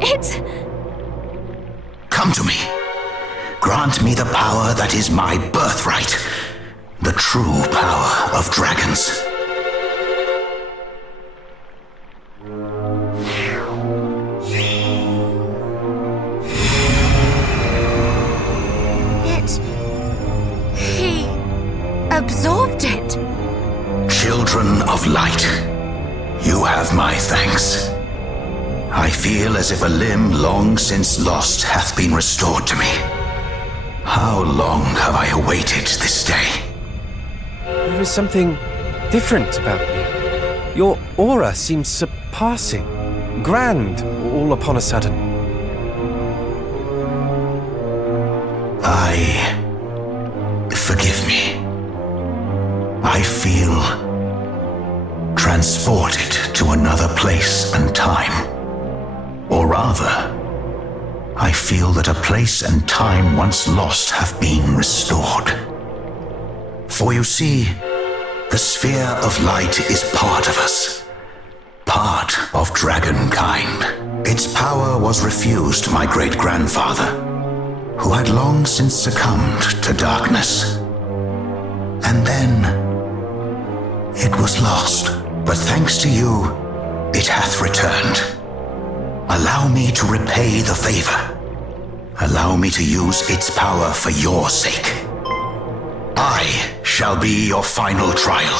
It's... Come to me. Grant me the power that is my birthright. The true power of dragons. He absorbed it. Children of light, you have my thanks. I feel as if a limb long since lost hath been restored to me. How long have I awaited this day? There is something different about you. Your aura seems surpassing, grand, all upon a sudden. Forgive me. I feel transported to another place and time. Or rather, I feel that a place and time once lost have been restored. For you see, the sphere of light is part of us, part of dragonkind. Its power was refused my great-grandfather, who had long since succumbed to darkness. And then, it was lost, but thanks to you, it hath returned. Allow me to repay the favor. Allow me to use its power for your sake. I shall be your final trial.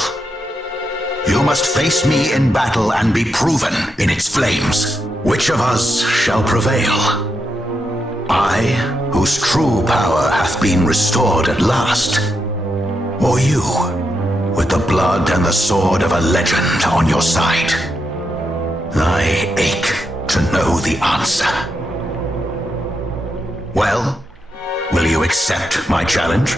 You must face me in battle and be proven in its flames. Which of us shall prevail? I, whose true power hath been restored at last? Or you, with the blood and the sword of a legend on your side? I ache to know the answer. Well, will you accept my challenge?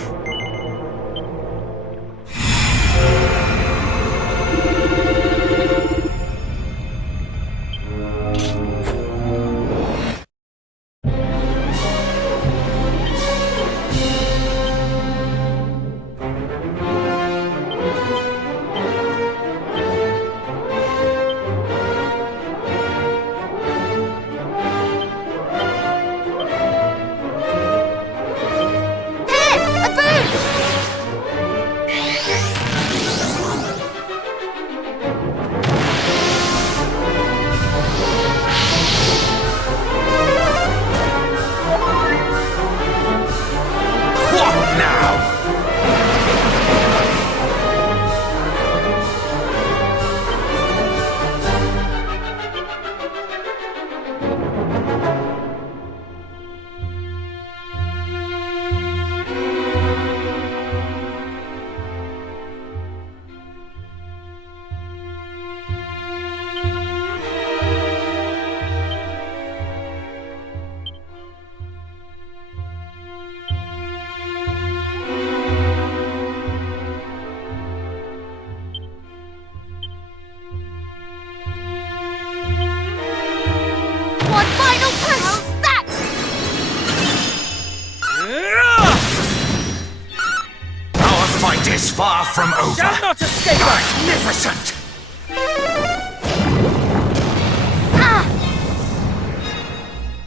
Far from over. Shall not escape us! Magnificent!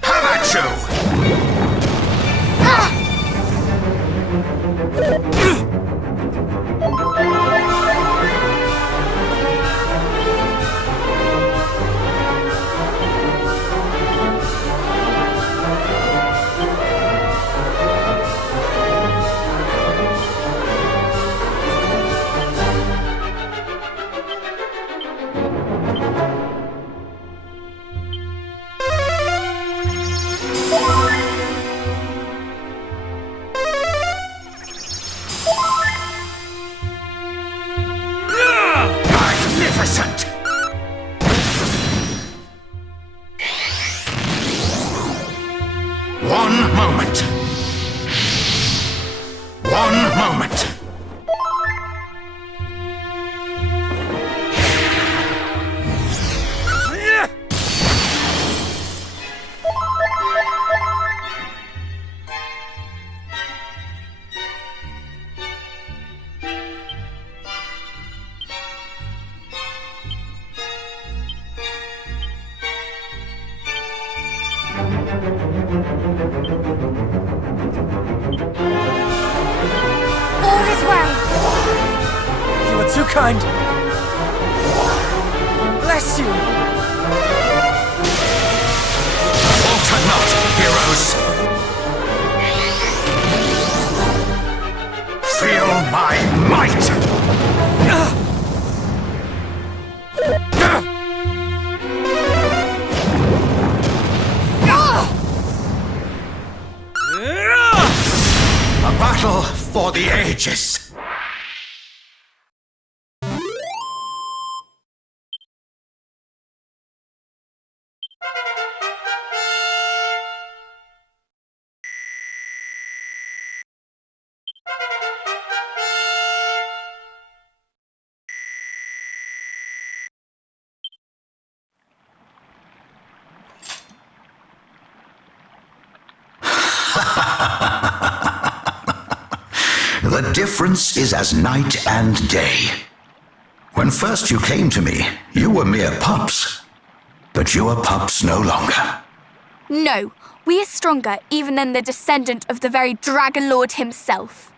Have at Magnificent! One moment. One moment. All is well. You are too kind. Bless you. Falter not, heroes. Feel my might. A battle for the ages. The difference is as night and day. When first you came to me, you were mere pups. But you are pups no longer. No, we are stronger even than the descendant of the very Dragonlord himself.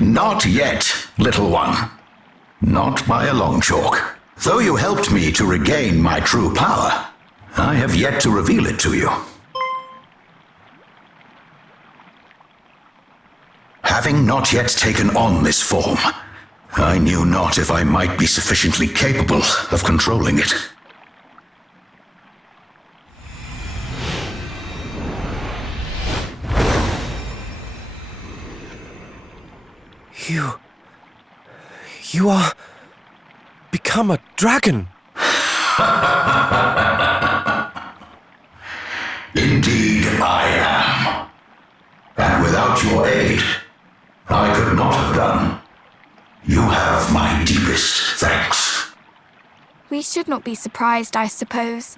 Not yet, little one. Not by a long chalk. Though you helped me to regain my true power, I have yet to reveal it to you. Having not yet taken on this form, I knew not if I might be sufficiently capable of controlling it. You are... become a dragon. Indeed, I am. And without your aid, I could not have done. You have my deepest thanks. We should not be surprised, I suppose.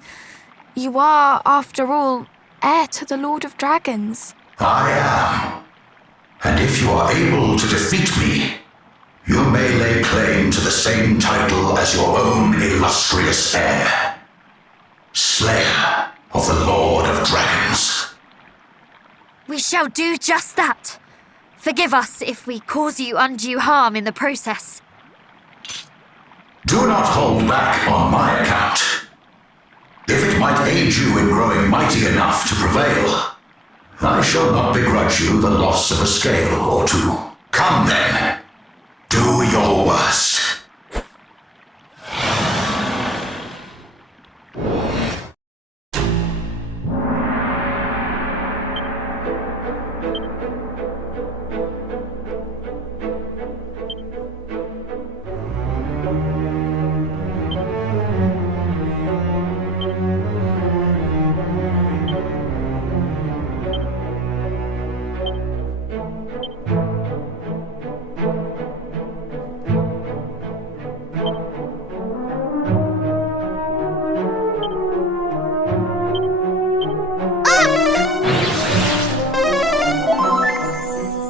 You are, after all, heir to the Lord of Dragons. I am. And if you are able to defeat me, you may lay claim to the same title as your own illustrious heir. Slayer of the Lord of Dragons. We shall do just that. Forgive us if we cause you undue harm in the process. Do not hold back on my account. If it might aid you in growing mighty enough to prevail, I shall not begrudge you the loss of a scale or two. Come then, do your worst.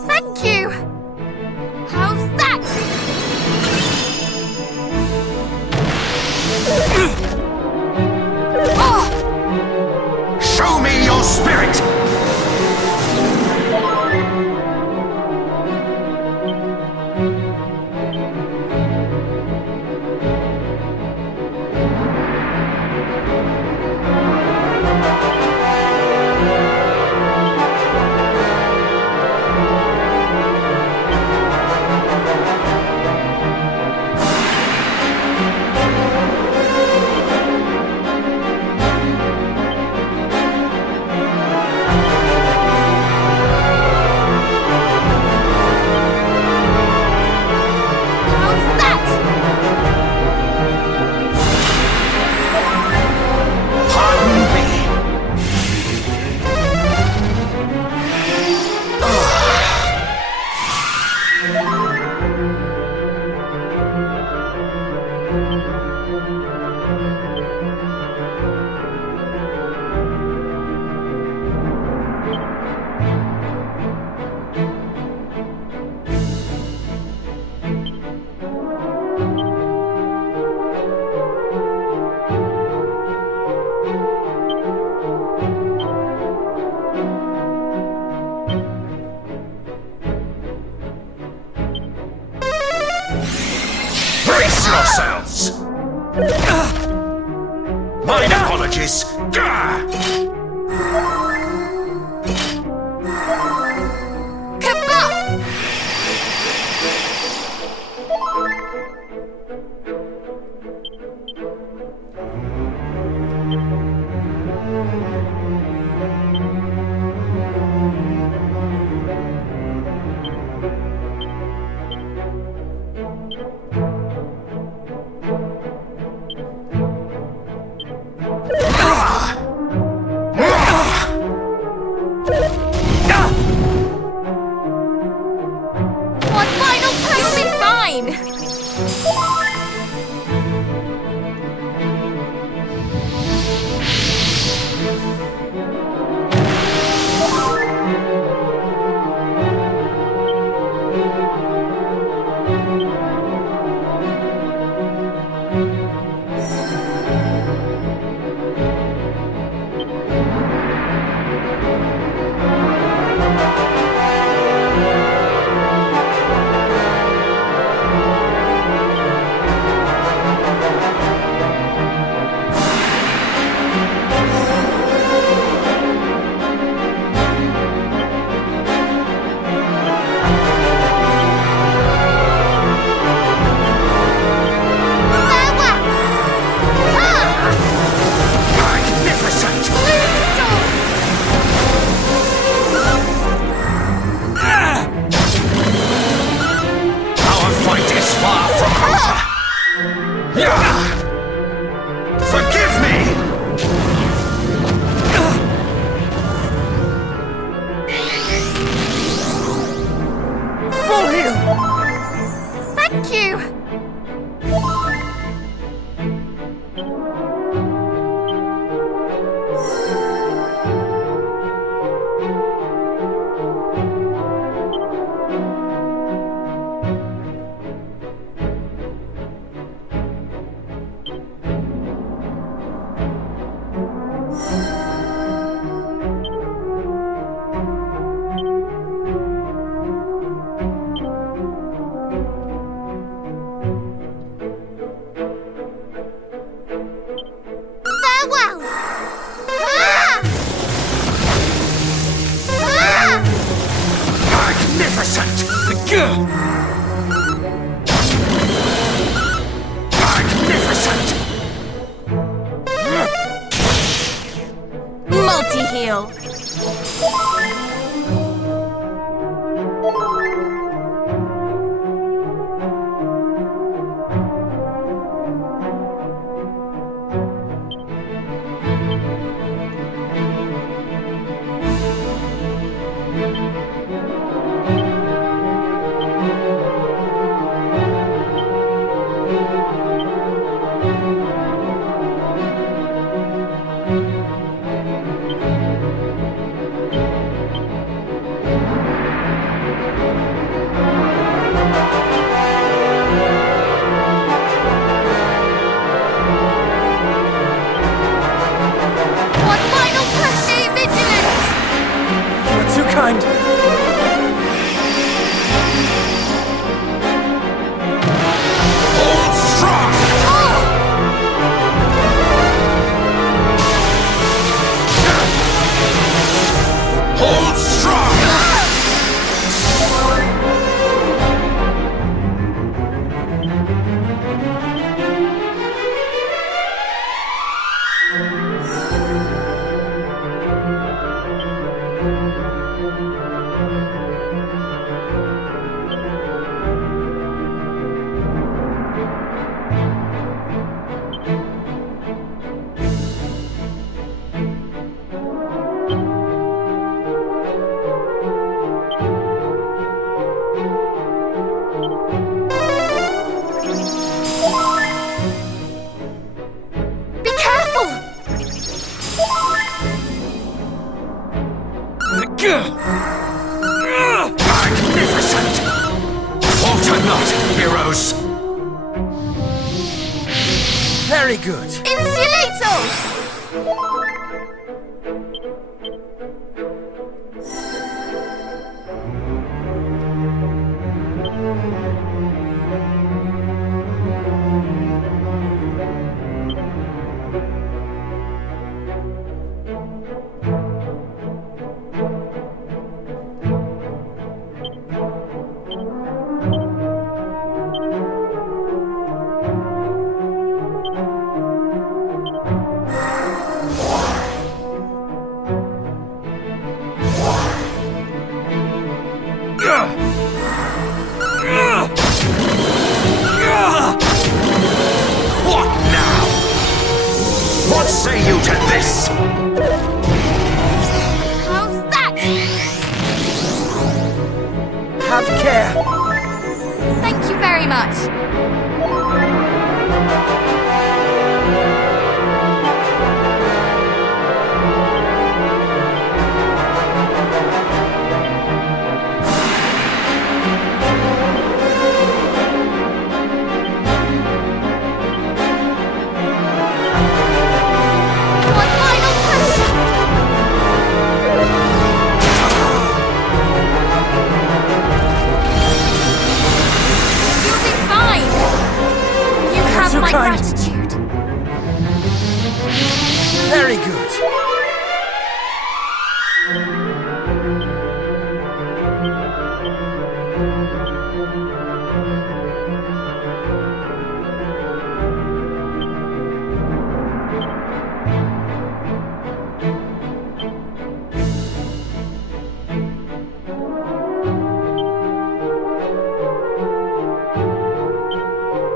Thank you! How's that? Show me your spirit! yourselves! Mine apologies! Kabah! One final push! You'll be fine! Forgive me! Full heal! Thank you! Farewell! Magnificent! Magnificent! Multi-heal! One final push! Stay vigilant! You're too kind. Hold strong! Hold strong! Be careful! Magnificent! Falter not, heroes! Very good. Insulator! my kind. gratitude. Very good.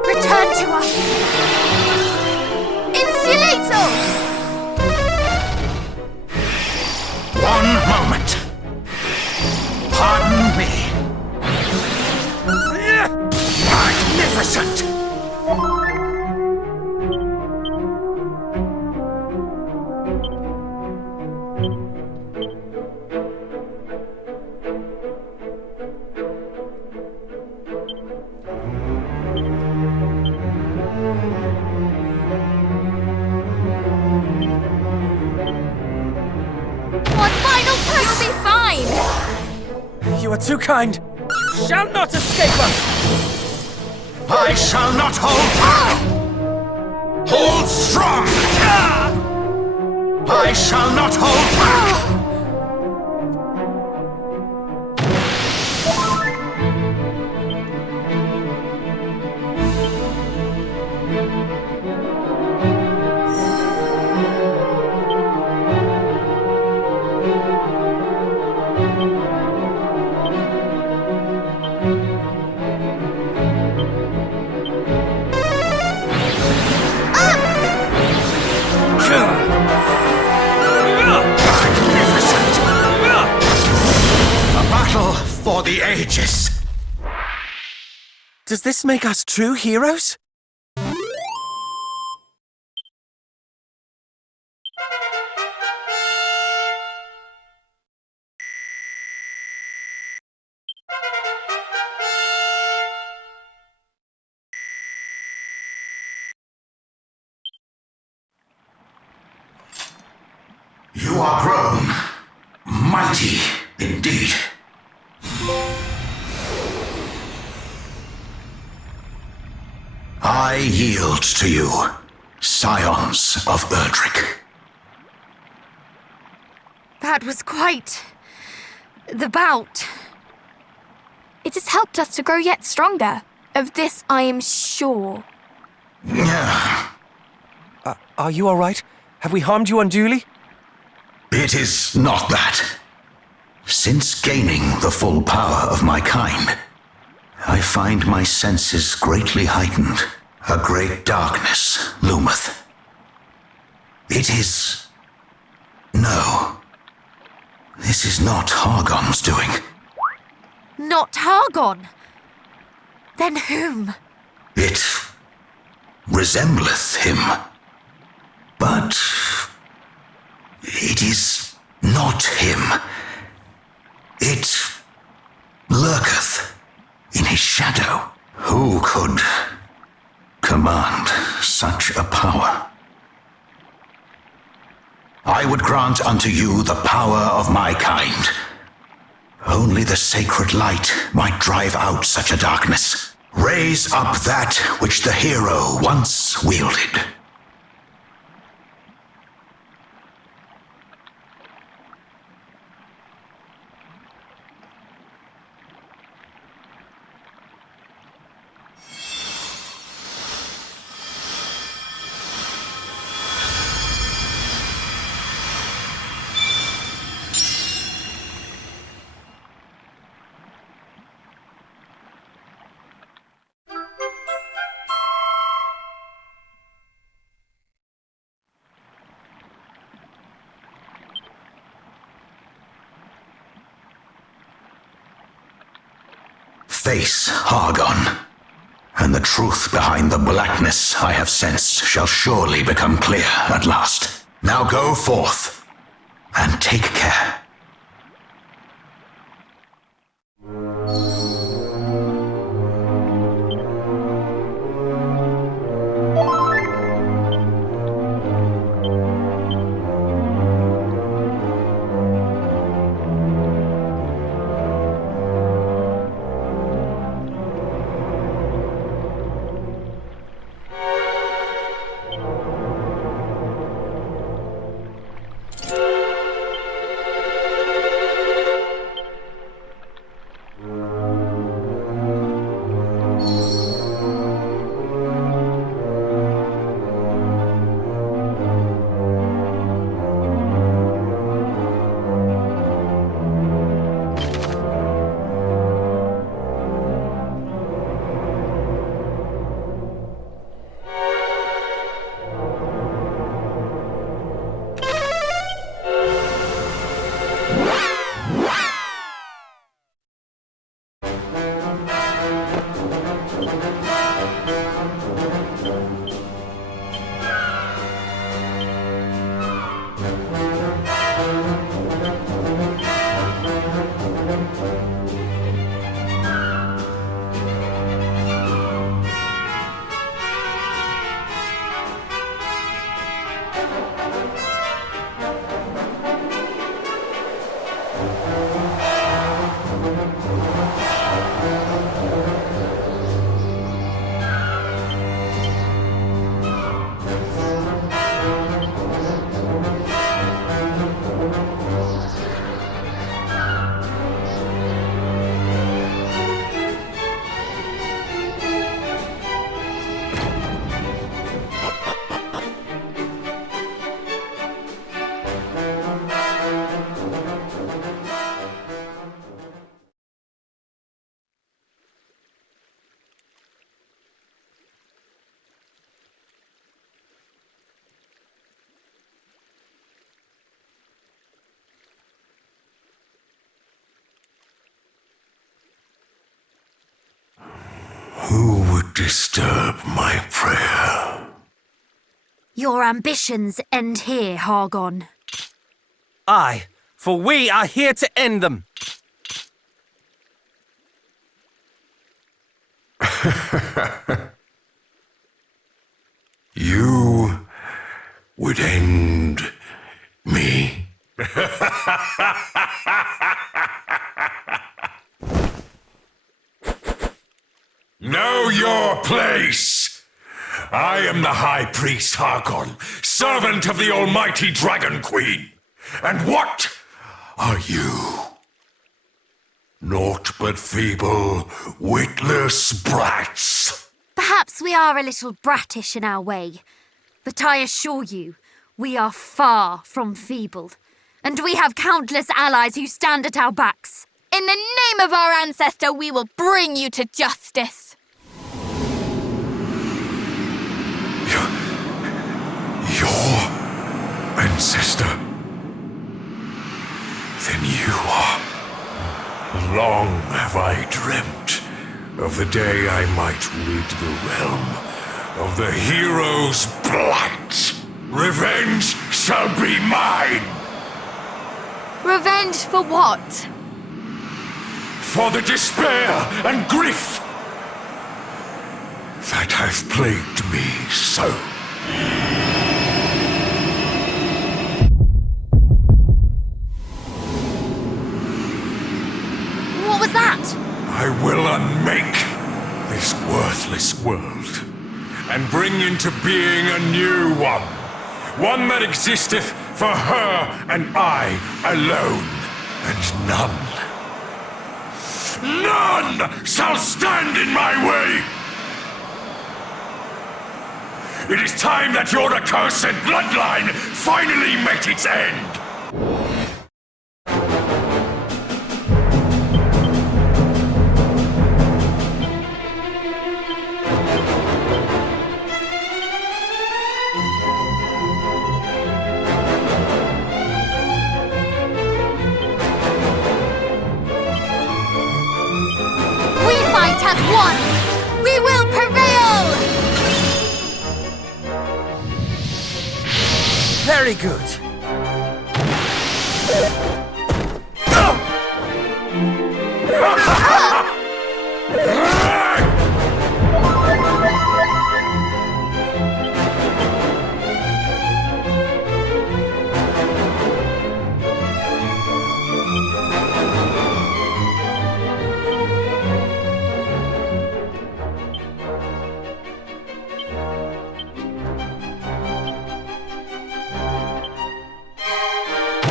Return to us! Insulator! One moment. Pardon me. Magnificent! One final push! You'll be fine! You are too kind. You shall not escape us. I shall not hold back! Hold strong! I shall not hold back! Magnificent! A battle for the ages. Does this make us true heroes? You are grown. Mighty indeed. I yield to you, scions of Erdrick. That was quite the bout. It has helped us to grow yet stronger. Of this I am sure. Are you all right? Have we harmed you unduly? It is not that. Since gaining the full power of my kind, I find my senses greatly heightened. A great darkness loometh. It is... No. This is not Hargon's doing. Not Hargon? Then whom? It resembleth him. But it is not him. It lurketh in his shadow. Who could command such a power? I would grant unto you the power of my kind. Only the sacred light might drive out such a darkness. Raise up that which the hero once wielded. Face Hargon, and the truth behind the blackness I have sensed shall surely become clear at last. Now go forth, and take care. Who would disturb my prayer? Your ambitions end here, Hargon. Aye, for we are here to end them. You would end me? Know your place! I am the High Priest Hargon, servant of the Almighty Dragon Queen. And what are you? Naught but feeble, witless brats. Perhaps we are a little brattish in our way, but I assure you, we are far from feeble, and we have countless allies who stand at our backs. In the name of our ancestor, we will bring you to justice. Your ancestor? Then you are. Long have I dreamt of the day I might rid the realm of the hero's blight. Revenge shall be mine! Revenge for what? For the despair and grief that have plagued me so. What was that? I will unmake this worthless world and bring into being a new one. One that existeth for her and I alone, and none shall stand in my way! It is time that your accursed bloodline finally met its end! We fight as one! We will prevail! Very good.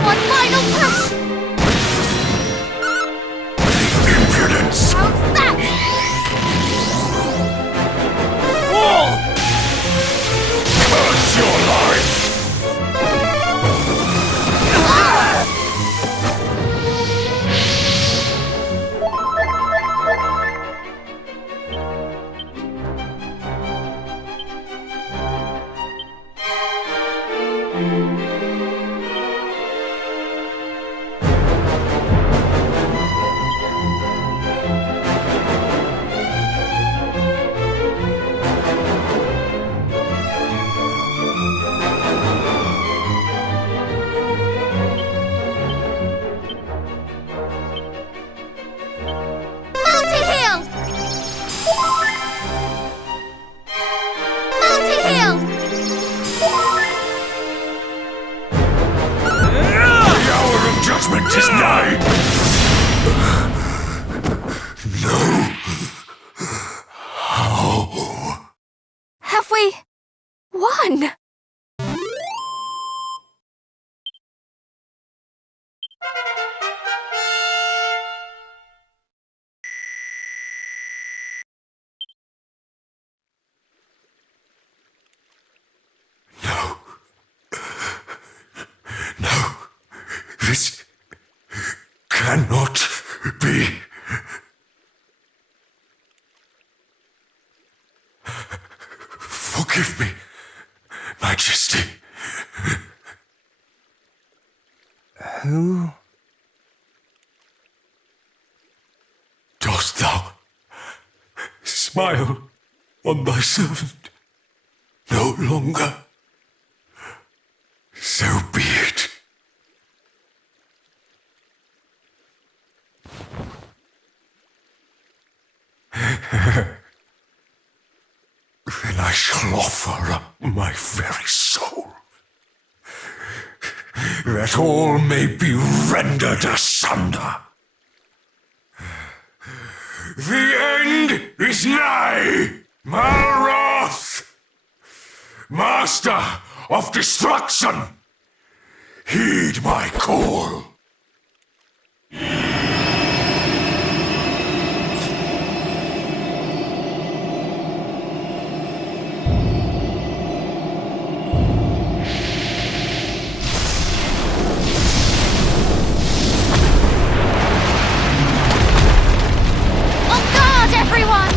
One final push! Impudence! How's that? Fall! Curse your life! Multi-heal! Multi-heal! The hour of judgment is nigh! No. How? Have we won? No. No. This cannot be. Forgive me, Majesty. Who? Dost thou smile on thy servant no longer. So be it. Then I shall offer up my very soul, that all may be rendered asunder. The end is nigh, Malroth! Master of destruction, heed my call. Everyone!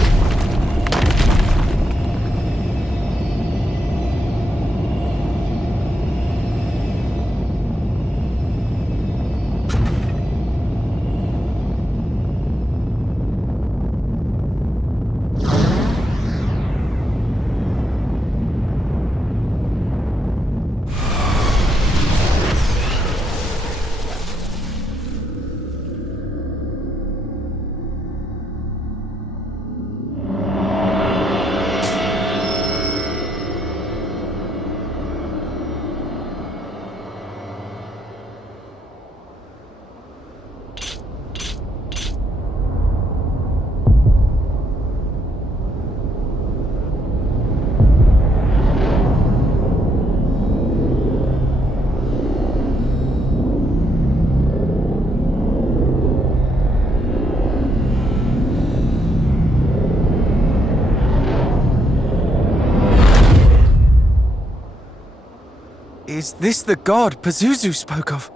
Is this the god Pazuzu spoke of?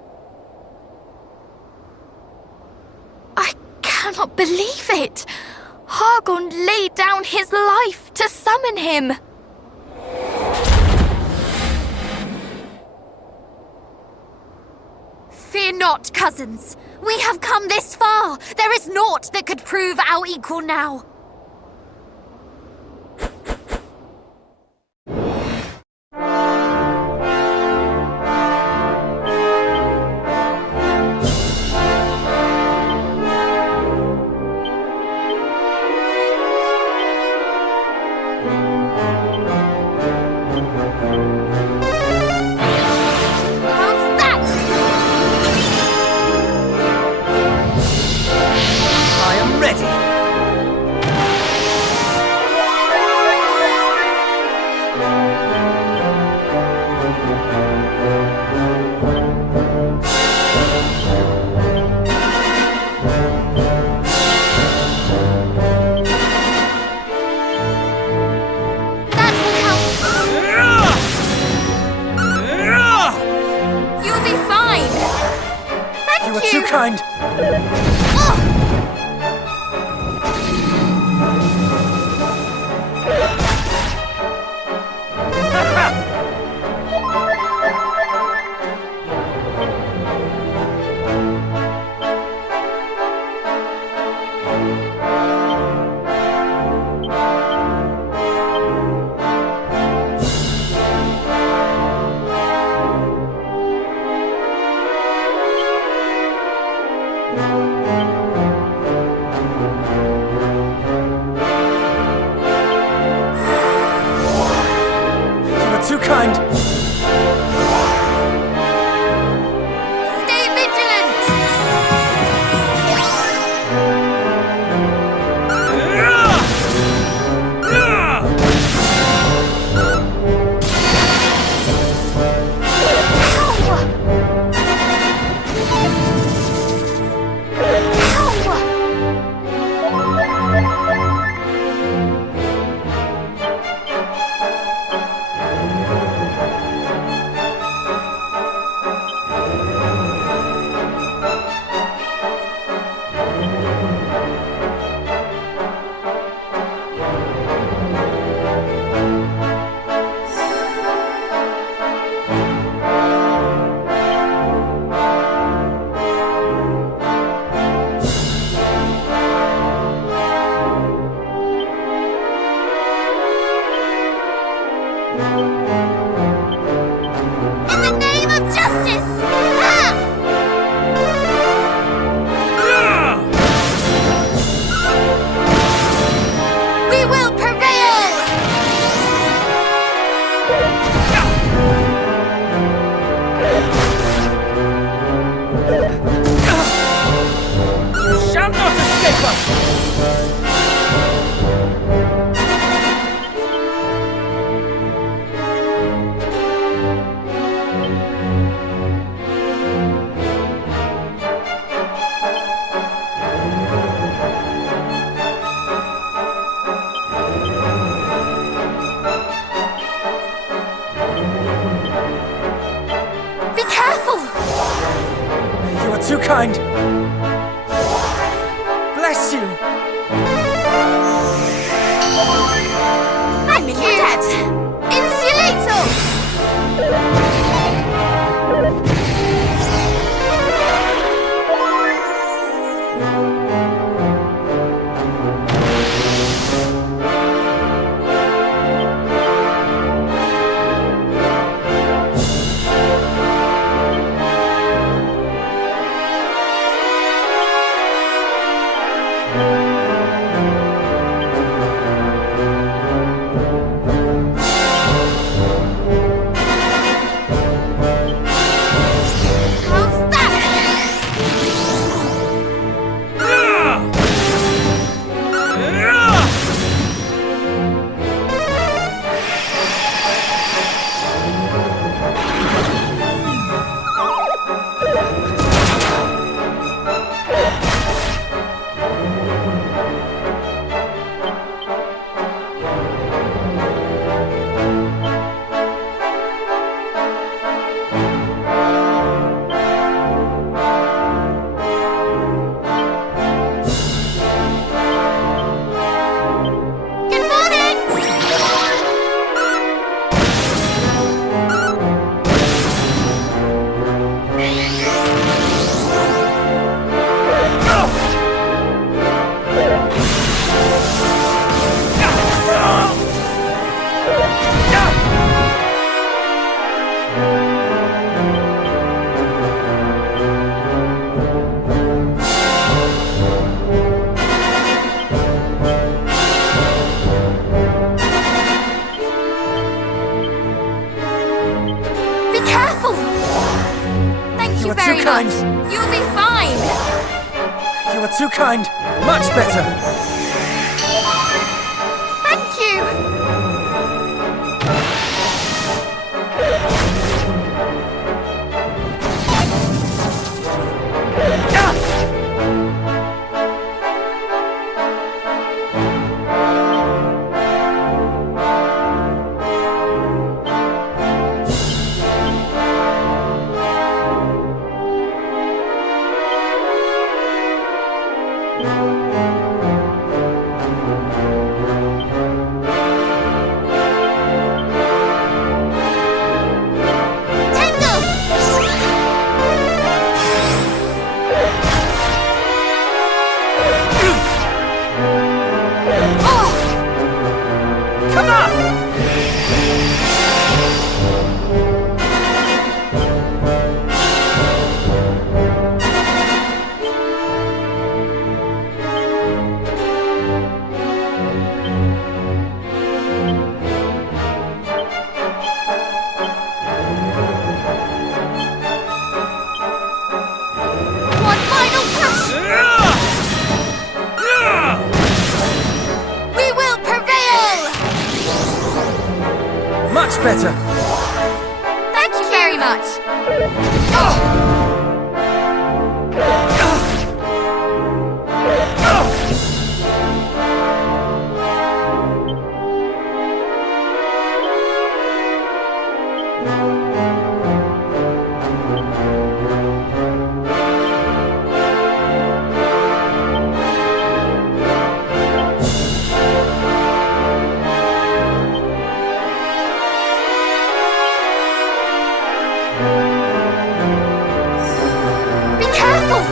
I cannot believe it! Hargon laid down his life to summon him! Fear not, cousins. We have come this far. There is naught that could prove our equal now. Too kind. Too kind. Stay vigilant! In the name of justice! Ha! We will prevail! You shall not escape us! Be careful! You are too kind. Bless you. I'm in your debt! Insulator! How's that? Good morning! Be careful! Thank you You are very too kind. much. You'll be fine. You are too kind. Much better. Thank you. Tangle! Oh! Come on! One final push! We will prevail! Much better. Thank you very much. Be careful!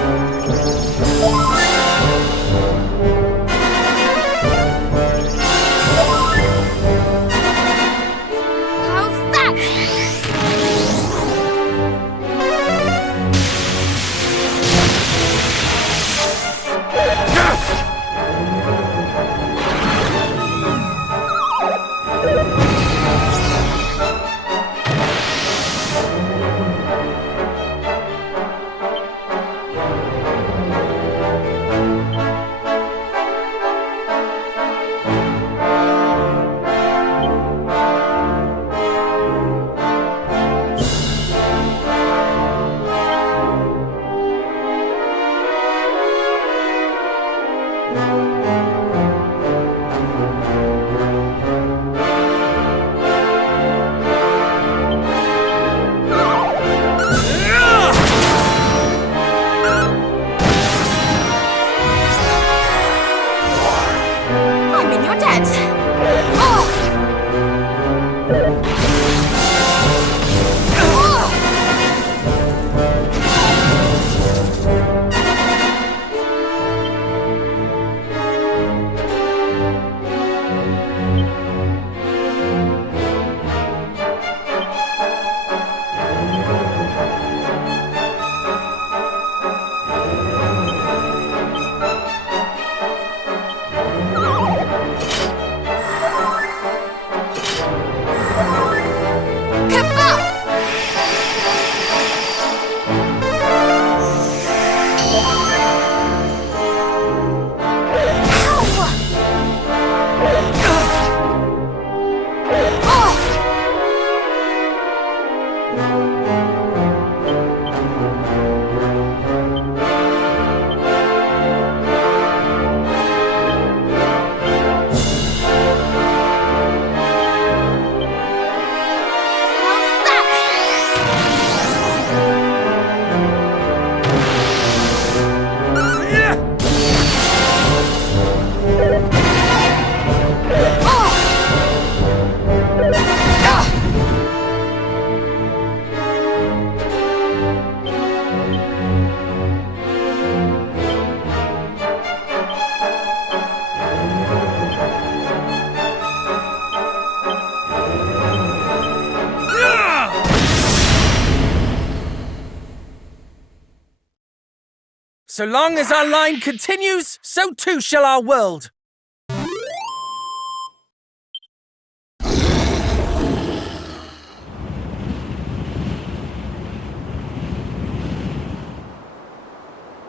So long as our line continues, so too shall our world.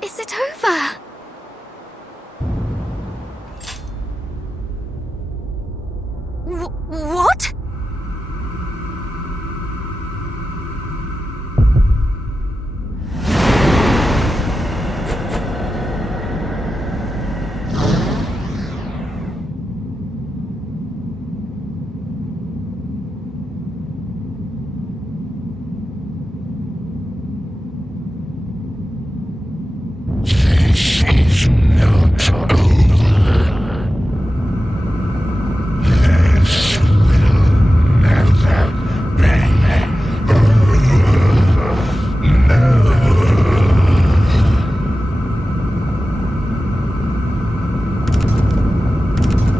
Is it over? What?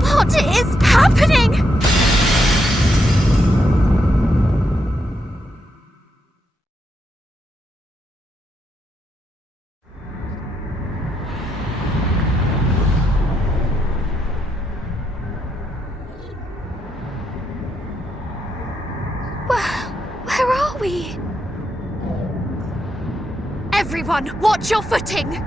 What is happening? Where are we? Everyone, watch your footing!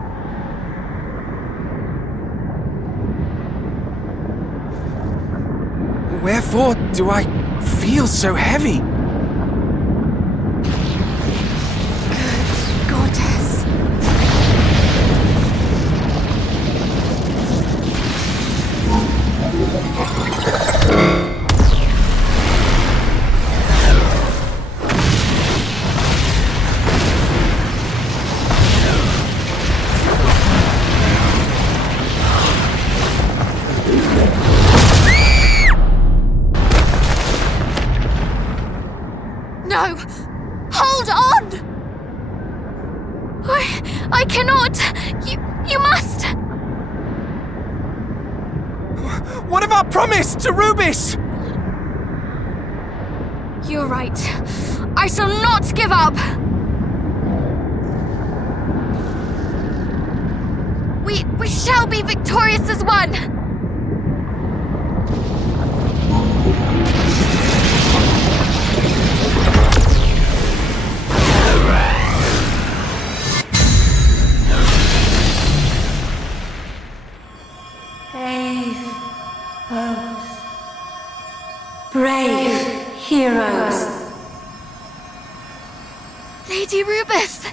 Wherefore do I feel so heavy? Good goddess. No! Hold on! I cannot! You must! What of our promise to Rubis? You're right. I shall not give up! We shall be victorious as one! Brave heroes. Lady Rubis!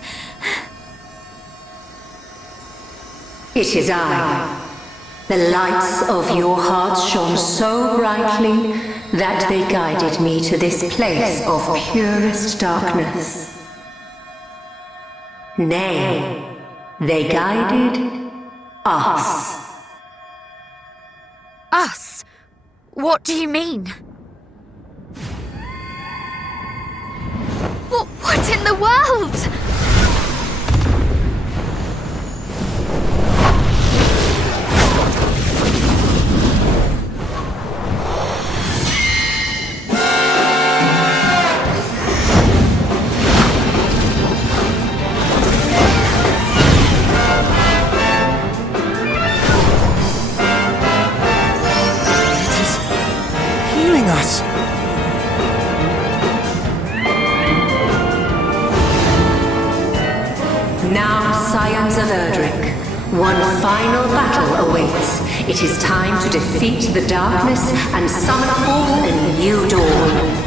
It is I. The lights of your hearts shone so brightly that they guided me to this place of purest darkness. Nay, they guided us. Us? What do you mean? light in the world! Us. Now, Scions of Erdrick, one final battle awaits. It is time to defeat the darkness and summon forth a new dawn.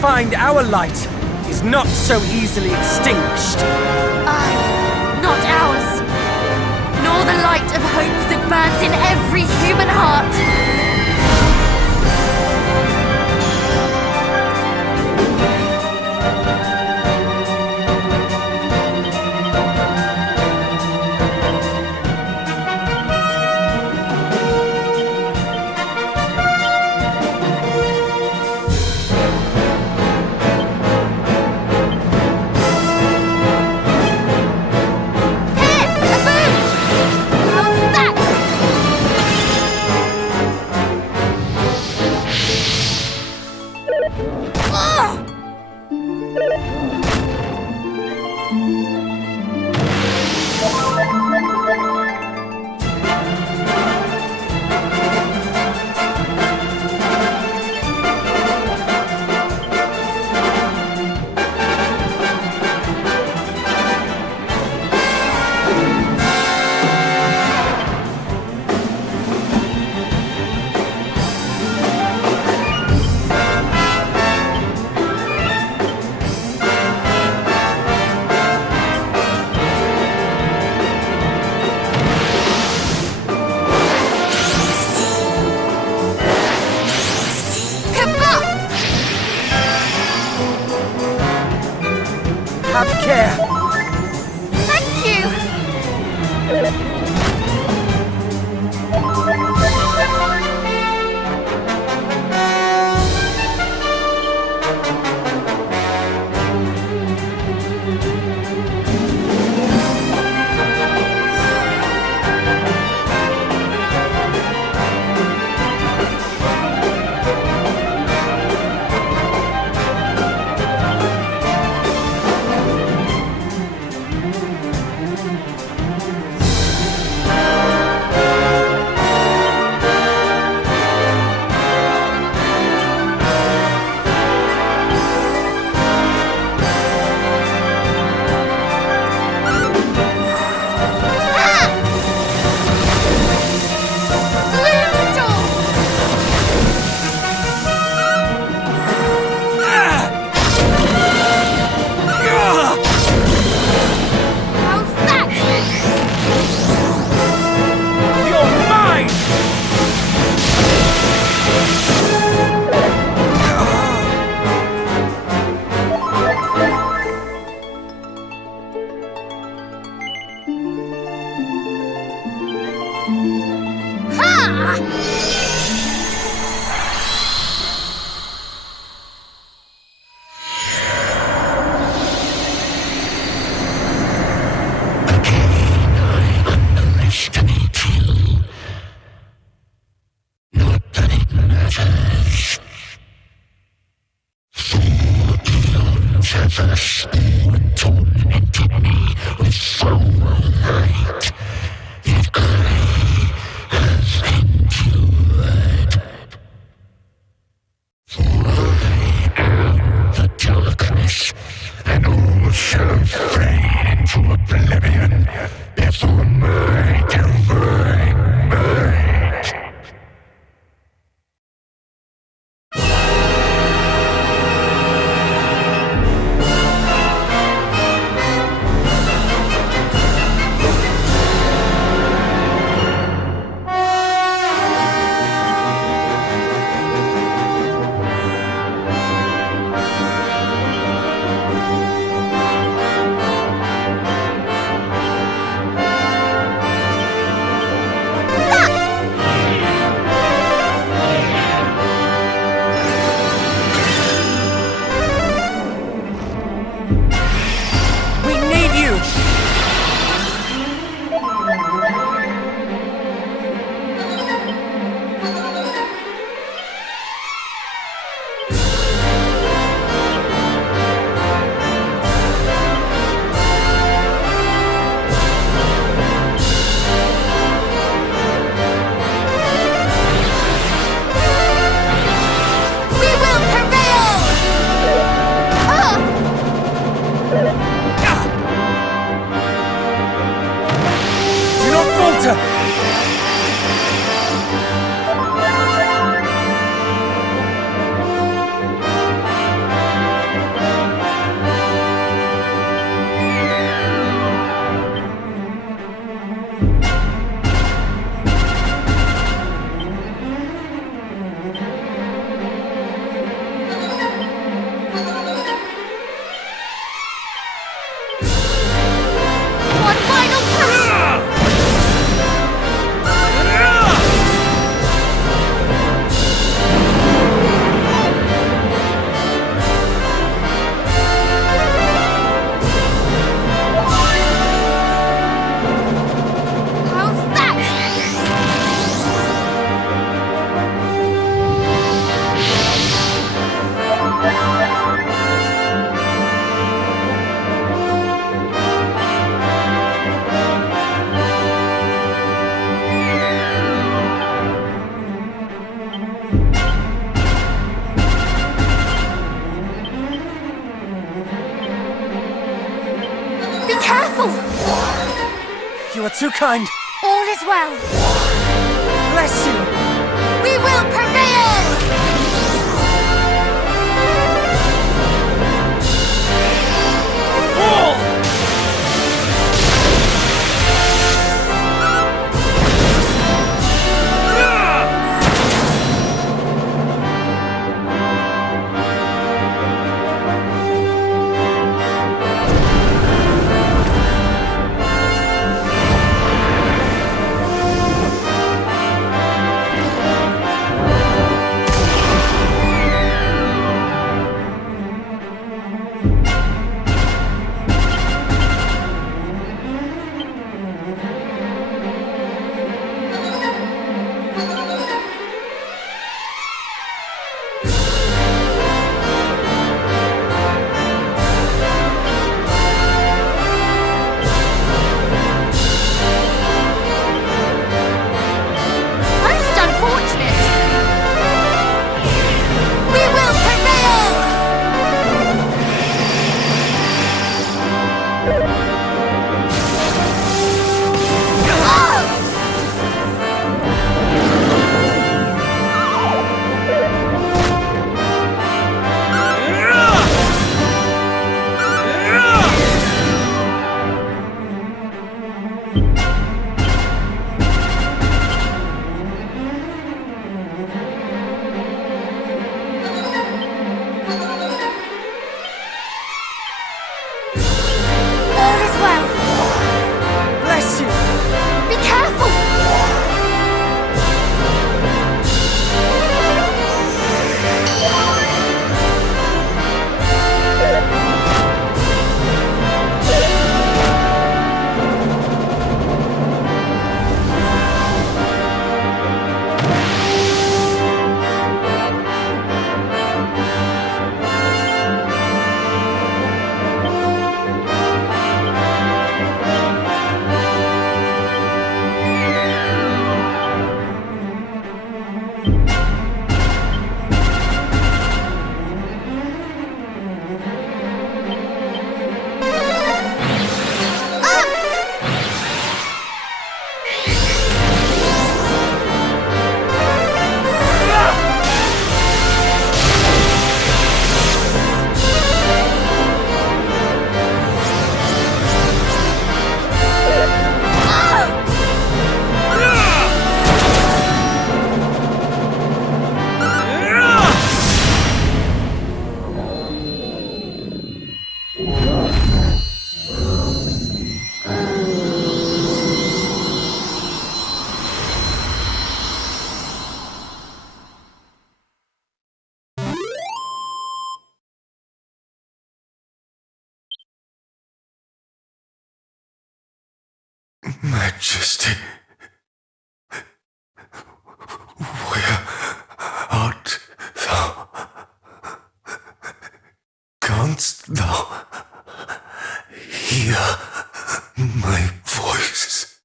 Find our light is not so easily extinguished. Aye, not ours. Nor the light of hope that burns in every human heart. Have care. Thank you! Do not falter! One final push! How's that? Be careful! You are too kind. All is well. Bless you. We will prevail! Fall! Most unfortunate! We will prevail! All is well. Bless you. Be careful! Majesty, where art thou? Canst thou hear my voice?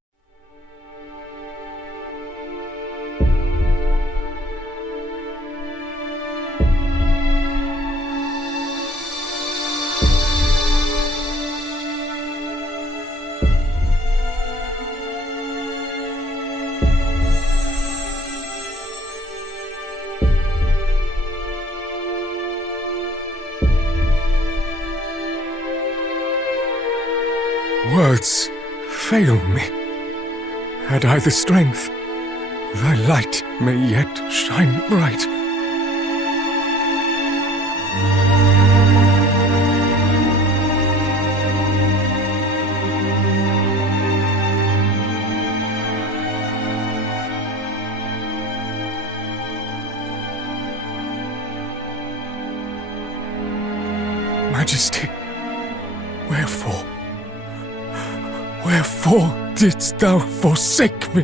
Words fail me. Had I the strength, thy light may yet shine bright. Majesty, wherefore? Wherefore didst thou forsake me?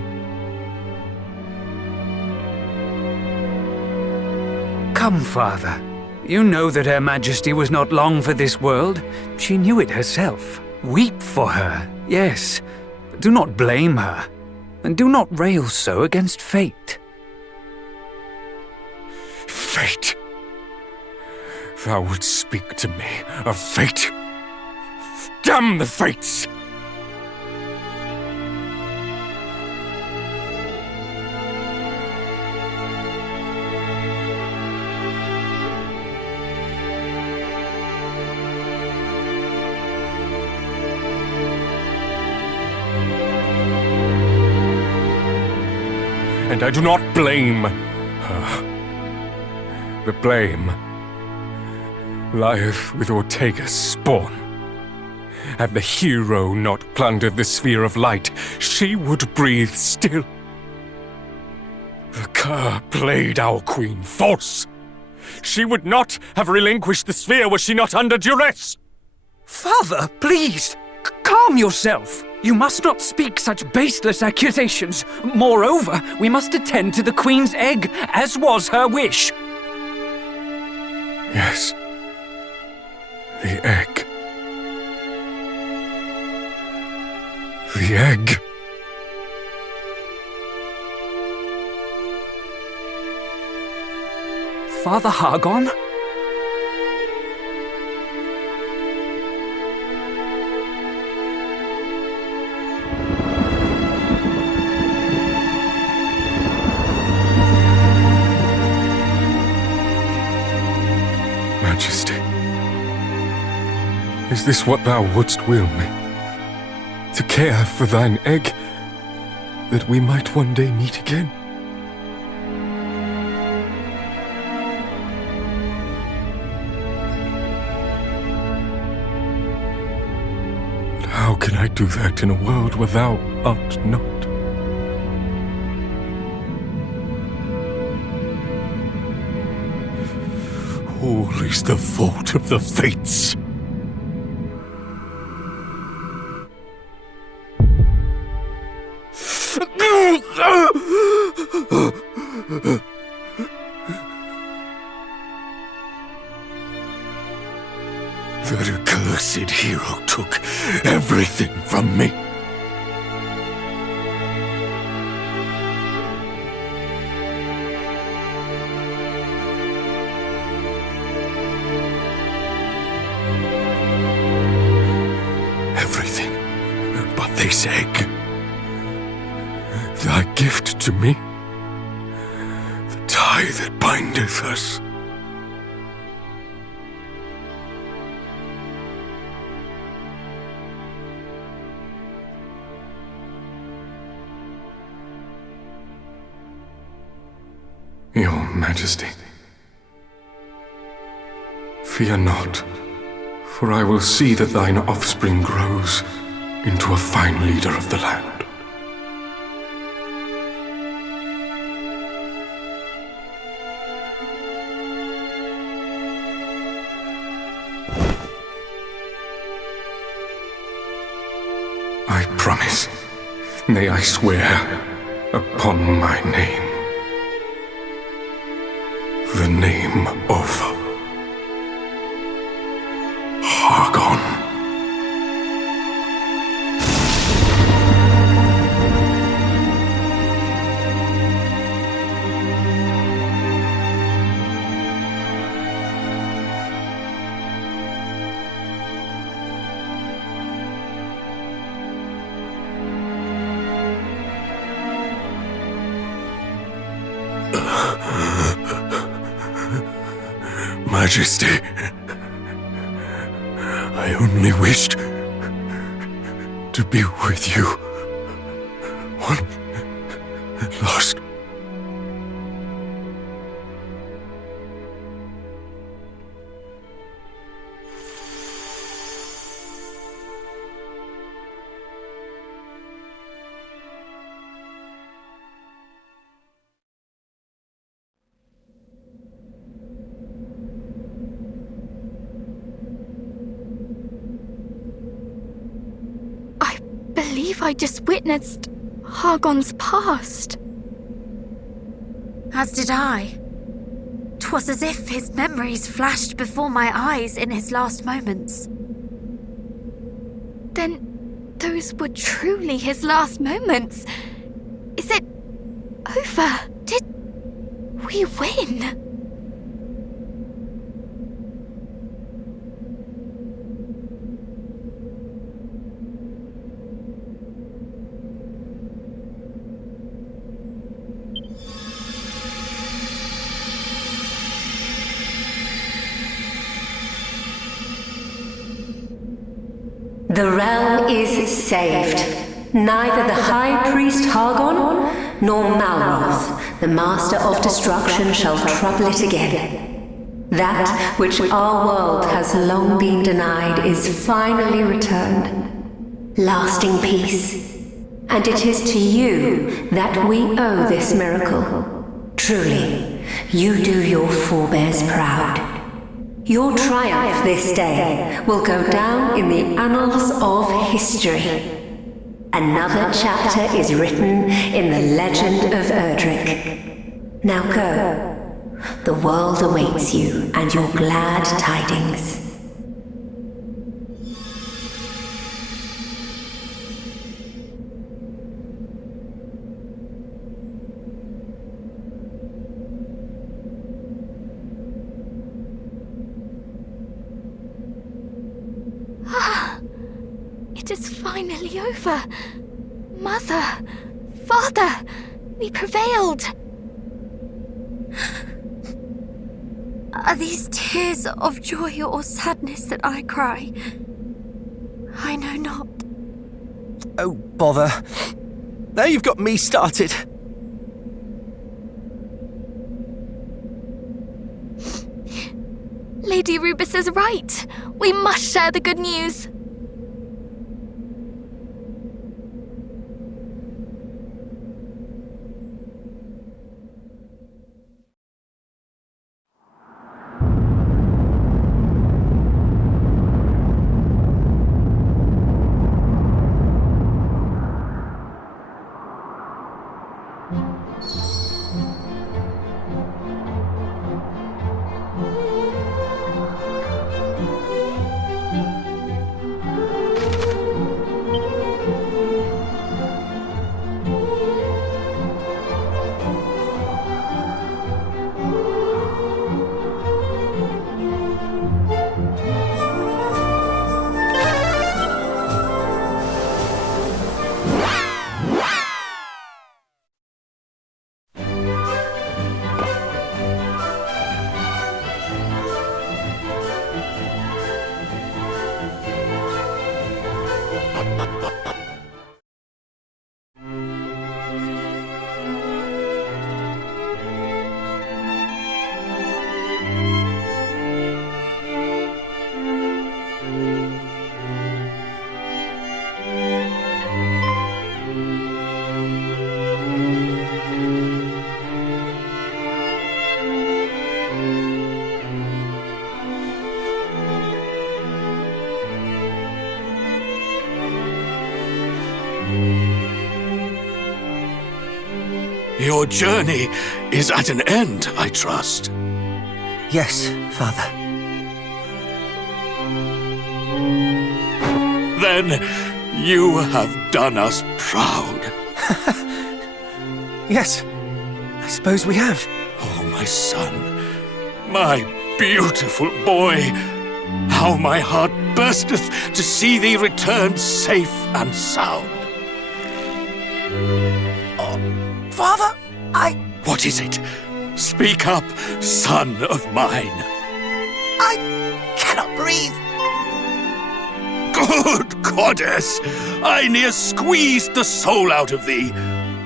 Come, Father. You know that Her Majesty was not long for this world. She knew it herself. Weep for her, yes, but do not blame her, and do not rail so against fate. Fate? Thou wouldst speak to me of fate? Damn the fates! And I do not blame her. The blame lieth with Ortega's spawn. Had the hero not plundered the sphere of light, she would breathe still. The cur played our queen false. She would not have relinquished the sphere were she not under duress. Father, please, calm yourself. You must not speak such baseless accusations. Moreover, we must attend to the Queen's egg, as was her wish. Yes. The egg. The egg. Father Hargon? Majesty, is this what thou wouldst will me? To care for thine egg, that we might one day meet again? But how can I do that in a world where thou art not? All is the fault of the fates. That accursed hero took everything from me. Everything but this egg. Thy gift to me. The tie that bindeth us. Your Majesty, fear not, for I will see that thine offspring grows into a fine leader of the land. I promise, nay, I swear, upon my name. The name of Hargon. Majesty, I only wished to be with you. One last. I believe I just witnessed Hargon's past. As did I. 'Twas as if his memories flashed before my eyes in his last moments. Then those were truly his last moments. Is it over? Did we win? The realm is saved. Neither the High Priest Hargon nor Malroth, the Master of Destruction, shall trouble it again. That which our world has long been denied is finally returned. Lasting peace. And it is to you that we owe this miracle. Truly, you do your forebears proud. Your triumph this day will go down in the annals of history. Another chapter is written in the legend of Erdrick. Now go. The world awaits you and your glad tidings. It is finally over. Mother, Father, we prevailed. Are these tears of joy or sadness that I cry? I know not. Oh, bother. Now you've got me started. Lady Rubus is right. We must share the good news. Your journey is at an end, I trust. Yes, Father. Then you have done us proud. Yes, I suppose we have. Oh, my son, my beautiful boy, how my heart bursteth to see thee return safe and sound. Father, What is it? Speak up, son of mine. I cannot breathe. Good goddess! I near squeezed the soul out of thee.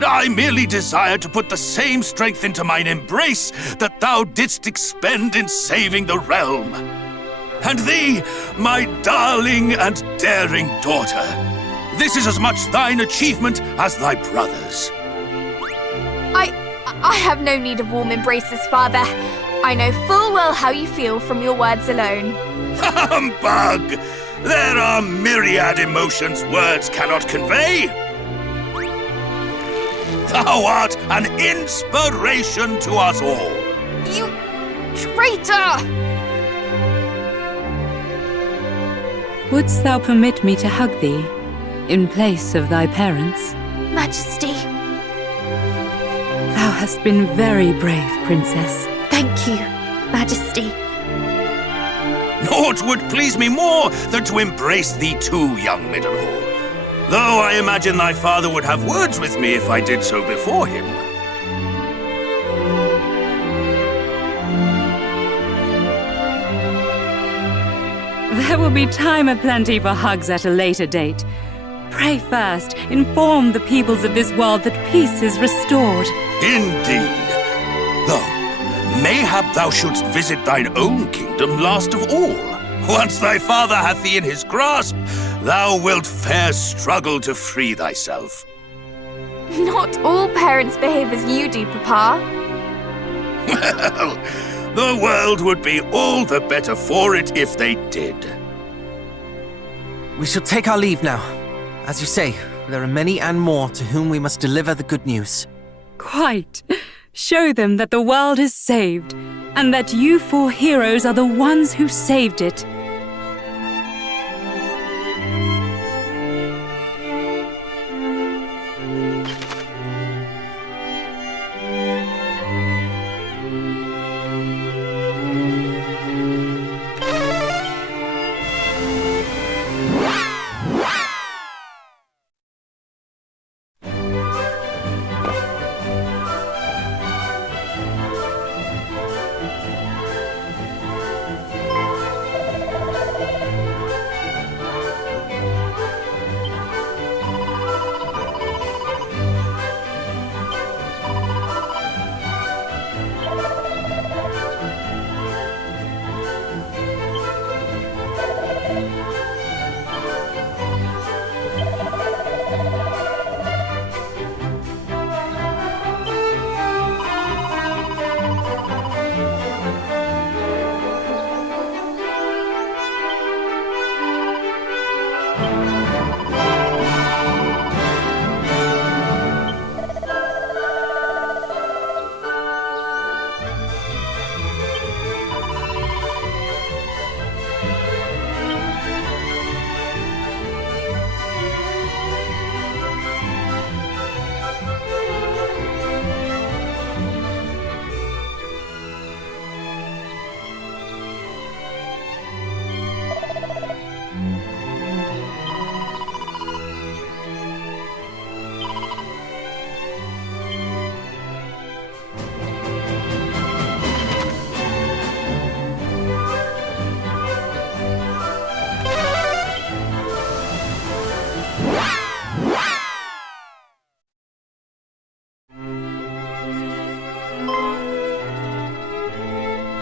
I merely desired to put the same strength into mine embrace that thou didst expend in saving the realm. And thee, my darling and daring daughter, this is as much thine achievement as thy brother's. I have no need of warm embraces, Father. I know full well how you feel from your words alone. Humbug! There are myriad emotions words cannot convey. Thou art an inspiration to us all. You traitor! Wouldst thou permit me to hug thee, in place of thy parents? Majesty. Thou hast been very brave, Princess. Thank you, Majesty. Naught would please me more than to embrace thee too, young Middlehall. Though I imagine thy father would have words with me if I did so before him. There will be time aplenty for hugs at a later date. Pray first, inform the peoples of this world that peace is restored. Indeed. Though, mayhap thou shouldst visit thine own kingdom last of all. Once thy father hath thee in his grasp, thou wilt fair struggle to free thyself. Not all parents behave as you do, Papa. Well, the world would be all the better for it if they did. We shall take our leave now. As you say, there are many and more to whom we must deliver the good news. Quite. Show them that the world is saved, and that you four heroes are the ones who saved it.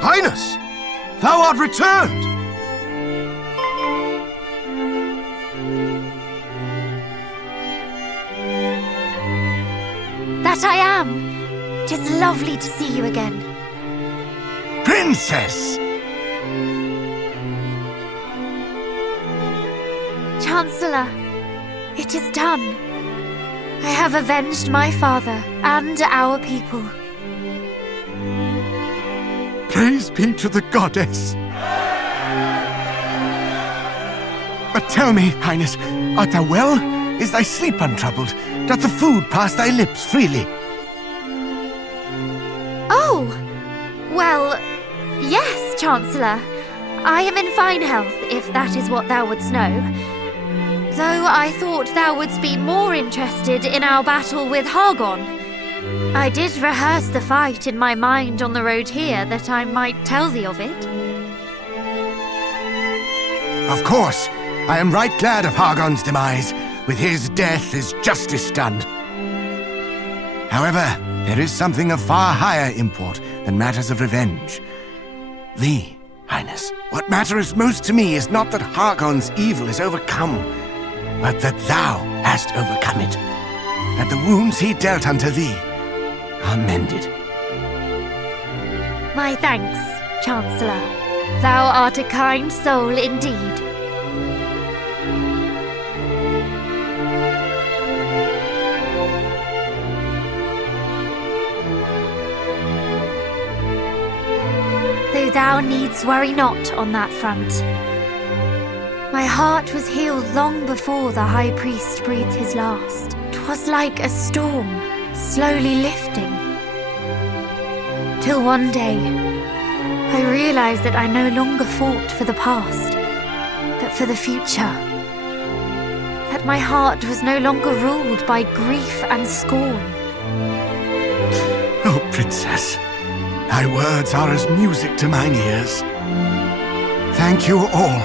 Highness! Thou art returned! That I am. 'Tis lovely to see you again. Princess! Chancellor, it is done. I have avenged my father and our people. Praise be to the goddess. But tell me, Highness, art thou well? Is thy sleep untroubled? Doth the food pass thy lips freely? Oh, well, yes, Chancellor. I am in fine health, if that is what thou wouldst know. Though I thought thou wouldst be more interested in our battle with Hargon. I did rehearse the fight in my mind on the road here, that I might tell thee of it. Of course. I am right glad of Hargon's demise. With his death is justice done. However, there is something of far higher import than matters of revenge. Thee, Highness, what matters most to me is not that Hargon's evil is overcome, but that thou hast overcome it. That the wounds he dealt unto thee are mended. My thanks, Chancellor. Thou art a kind soul indeed. Though thou needs worry not on that front. My heart was healed long before the High Priest breathed his last. 'Twas like a storm, slowly lifting. Till one day, I realized that I no longer fought for the past, but for the future. That my heart was no longer ruled by grief and scorn. Oh, Princess, thy words are as music to mine ears. Thank you all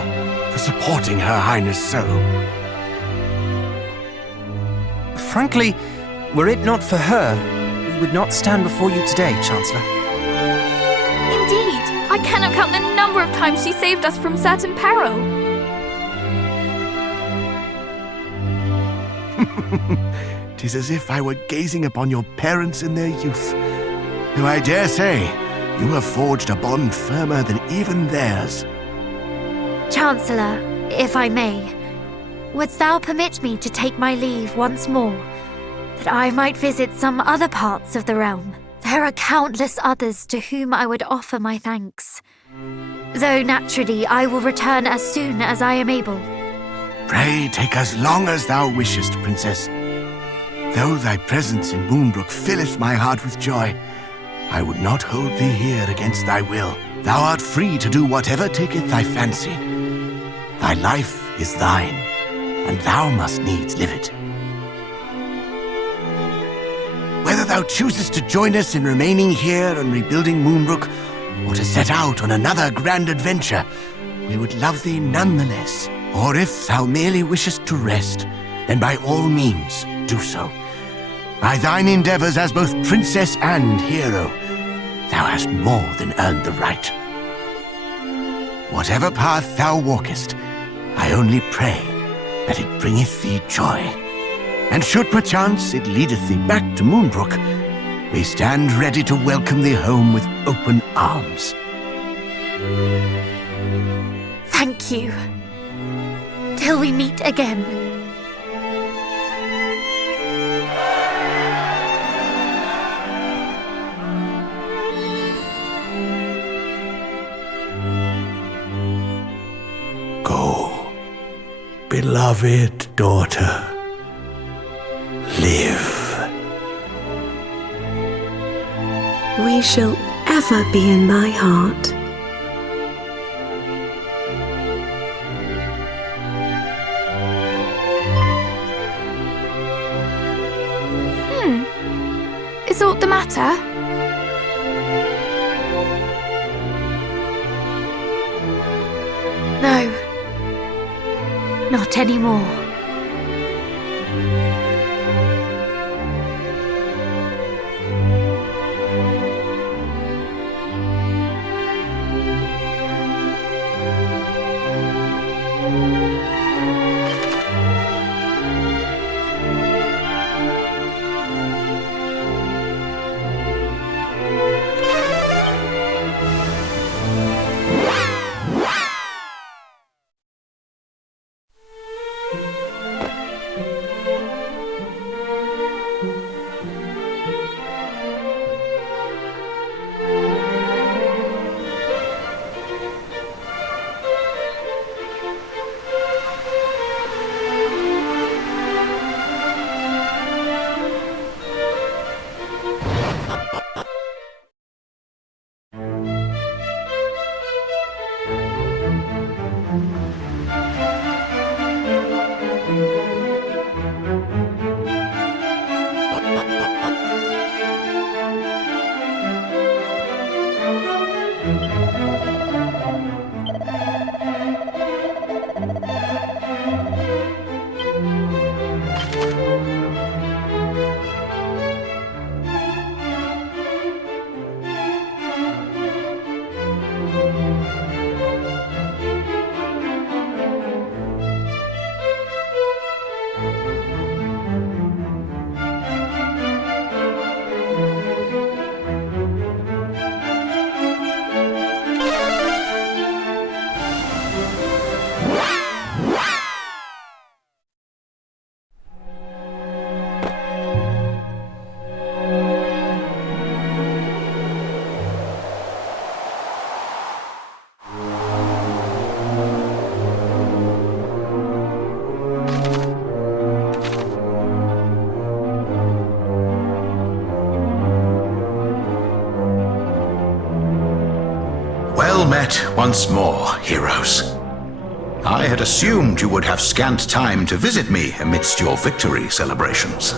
for supporting Her Highness so. Frankly, were it not for her, we would not stand before you today, Chancellor. Indeed, I cannot count the number of times she saved us from certain peril. 'Tis as if I were gazing upon your parents in their youth. Though I dare say, you have forged a bond firmer than even theirs. Chancellor, if I may, wouldst thou permit me to take my leave once more, that I might visit some other parts of the realm? There are countless others to whom I would offer my thanks. Though naturally I will return as soon as I am able. Pray take as long as thou wishest, Princess. Though thy presence in Moonbrook filleth my heart with joy, I would not hold thee here against thy will. Thou art free to do whatever taketh thy fancy. Thy life is thine, and thou must needs live it. Whether thou choosest to join us in remaining here and rebuilding Moonbrook, or to set out on another grand adventure, we would love thee nonetheless. Or if thou merely wishest to rest, then by all means do so. By thine endeavors as both princess and hero, thou hast more than earned the right. Whatever path thou walkest, I only pray that it bringeth thee joy. And should perchance it leadeth thee back to Moonbrook, we stand ready to welcome thee home with open arms. Thank you. Till we meet again. Go, beloved daughter. Live. We shall ever be in thy heart. Is aught the matter? No. Not anymore. met once more, heroes. I had assumed you would have scant time to visit me amidst your victory celebrations.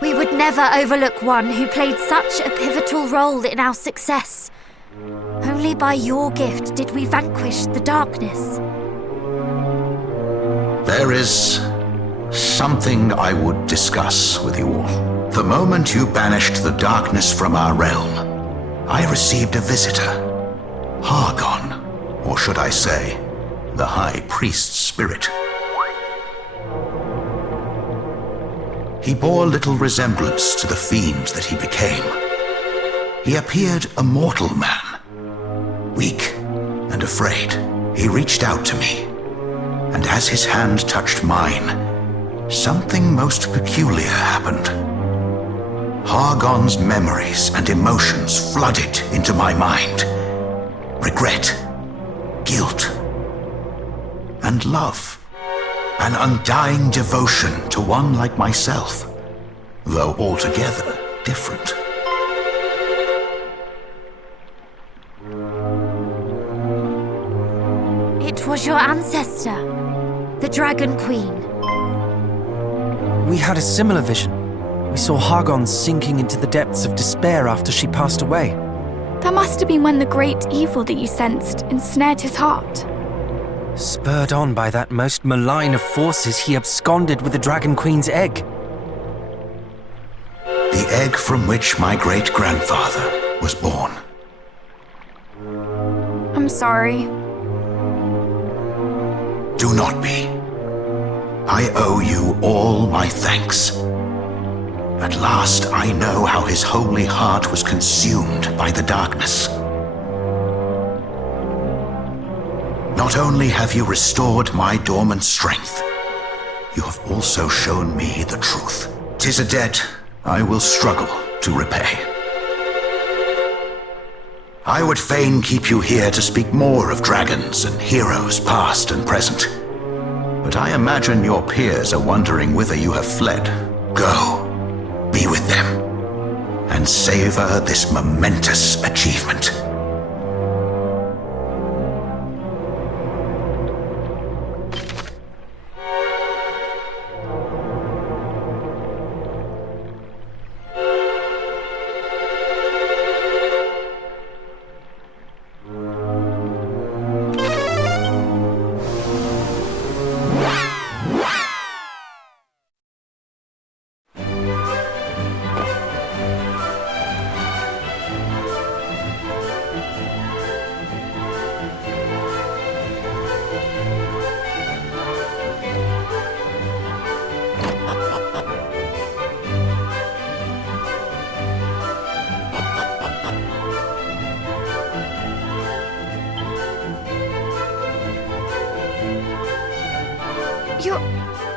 We would never overlook one who played such a pivotal role in our success. Only by your gift did we vanquish the darkness. There is something I would discuss with you all. The moment you banished the darkness from our realm, I received a visitor, Hargon, or should I say, the High Priest's spirit. He bore little resemblance to the fiend that he became. He appeared a mortal man, weak and afraid. He reached out to me, and as his hand touched mine, something most peculiar happened. Hargon's memories and emotions flooded into my mind. Regret, guilt, and love. An undying devotion to one like myself, though altogether different. It was your ancestor, the Dragon Queen. We had a similar vision. We saw Hargon sinking into the depths of despair after she passed away. That must have been when the great evil that you sensed ensnared his heart. Spurred on by that most malign of forces, he absconded with the Dragon Queen's egg. The egg from which my great-grandfather was born. I'm sorry. Do not be. I owe you all my thanks. At last I know how his holy heart was consumed by the darkness. Not only have you restored my dormant strength, you have also shown me the truth. 'Tis a debt I will struggle to repay. I would fain keep you here to speak more of dragons and heroes past and present. But I imagine your peers are wondering whither you have fled. Go, be with them, and savor this momentous achievement.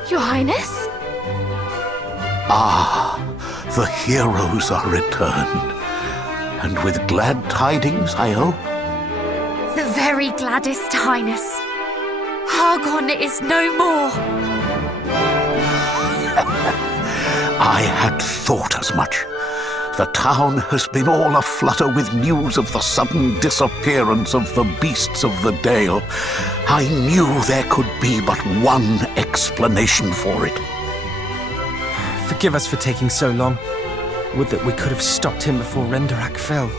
Your Highness? Ah, the heroes are returned. And with glad tidings, I hope? The very gladdest, Highness. Hargon is no more. I had thought as much. The town has been all aflutter with news of the sudden disappearance of the beasts of the Dale. I knew there could be but one explanation for it. Forgive us for taking so long. Would that we could have stopped him before Renderak fell.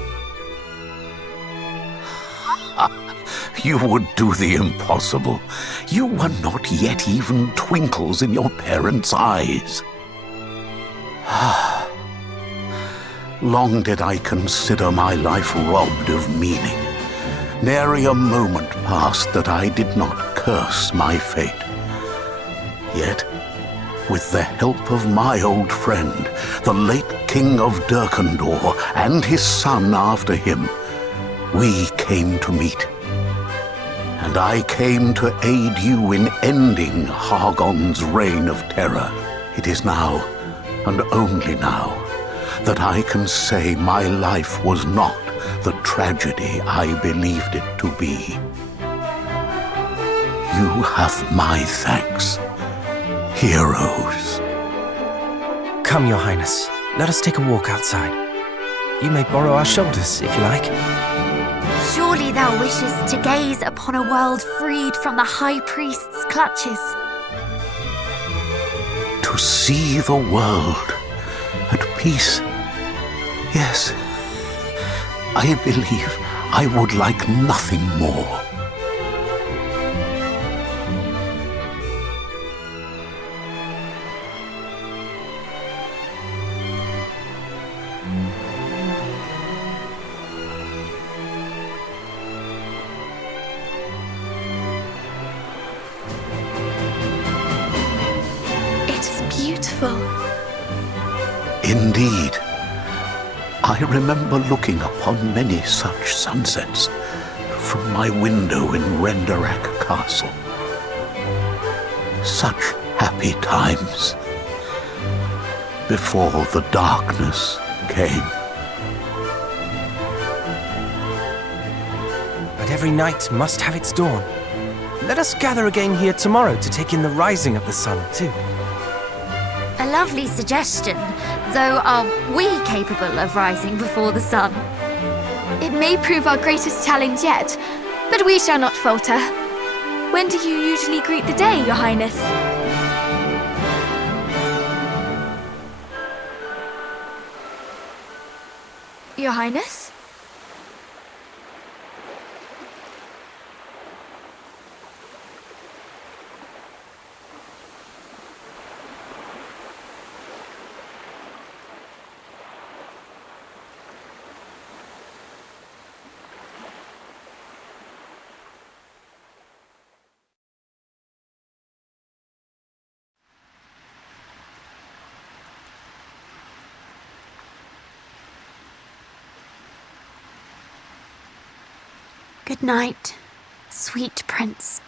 You would do the impossible. You were not yet even twinkles in your parents' eyes. Long did I consider my life robbed of meaning. Nary a moment passed that I did not curse my fate. Yet, with the help of my old friend, the late King of Dragonlord, and his son after him, we came to meet. And I came to aid you in ending Hargon's reign of terror. It is now, and only now, that I can say my life was not the tragedy I believed it to be. You have my thanks, heroes. Come, Your Highness. Let us take a walk outside. You may borrow our shoulders, if you like. Surely thou wishest to gaze upon a world freed from the High Priest's clutches. To see the world at peace. Yes, I believe I would like nothing more. Beautiful. Indeed. I remember looking upon many such sunsets from my window in Renderak Castle. Such happy times before the darkness came. But every night must have its dawn. Let us gather again here tomorrow to take in the rising of the sun, too. A lovely suggestion, though are we capable of rising before the sun? It may prove our greatest challenge yet, but we shall not falter. When do you usually greet the day, Your Highness? Your Highness? Good night, sweet prince.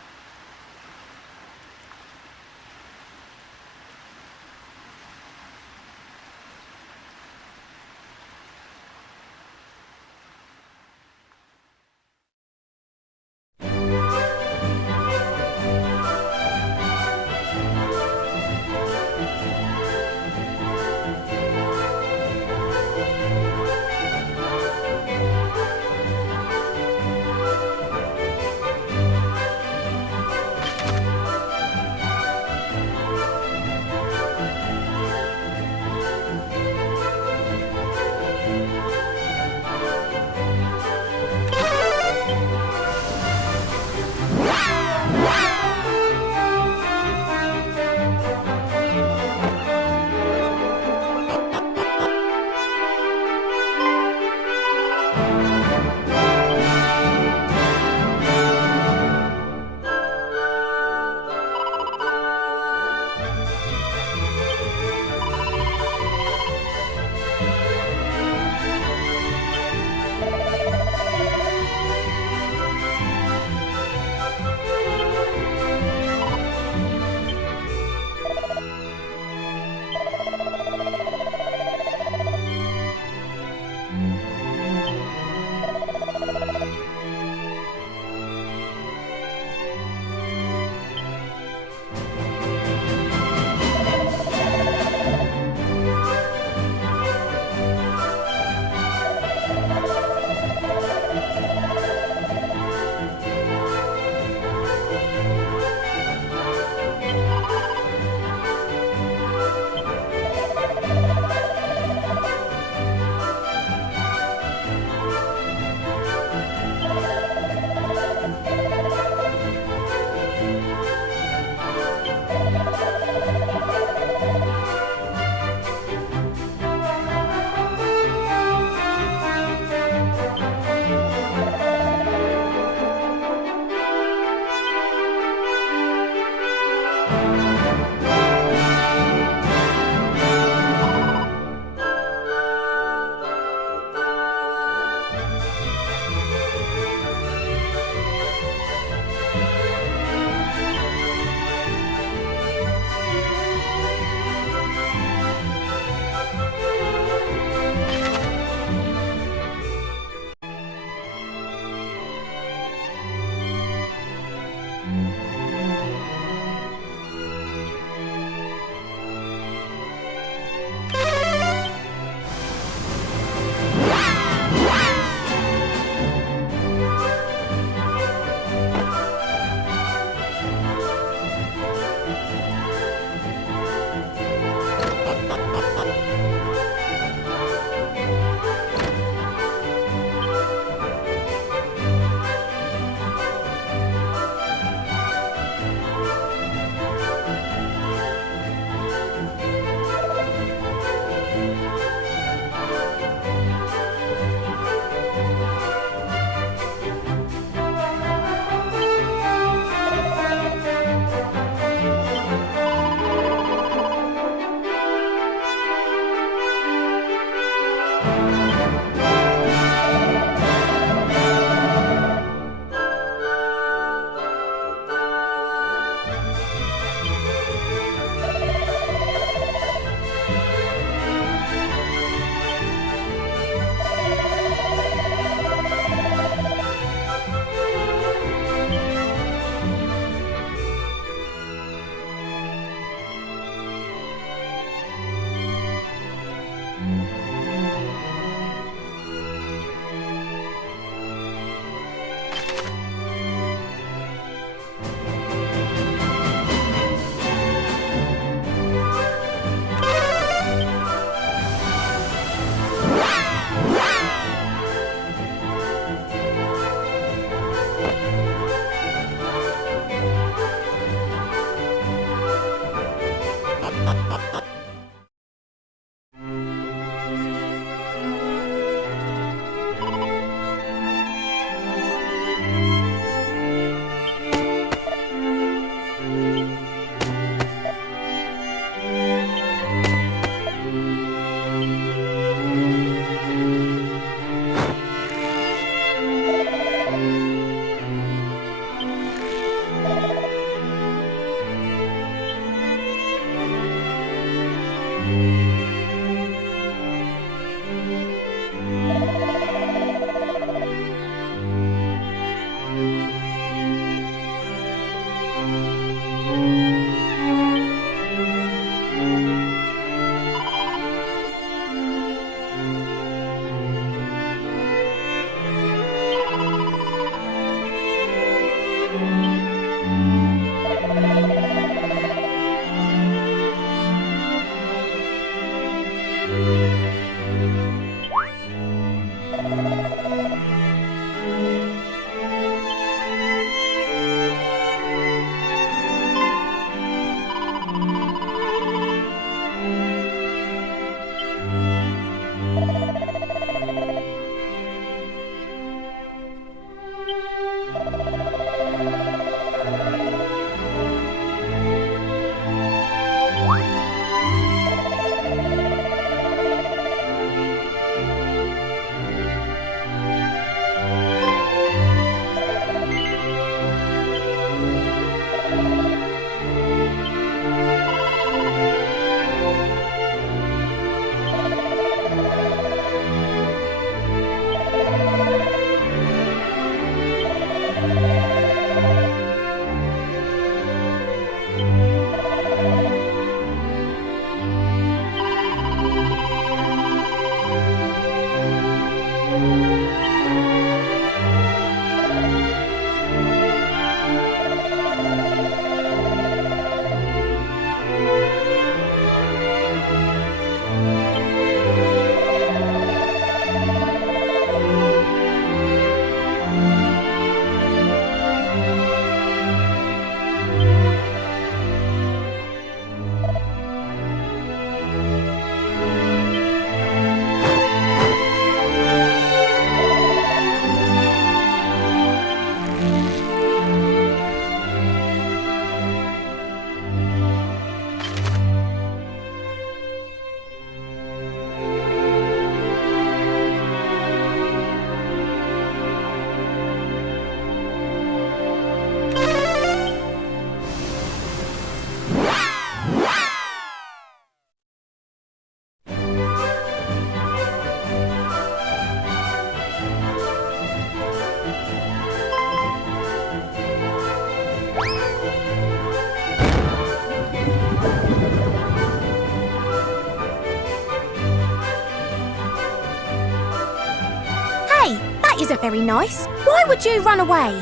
isn't very nice. Why would you run away?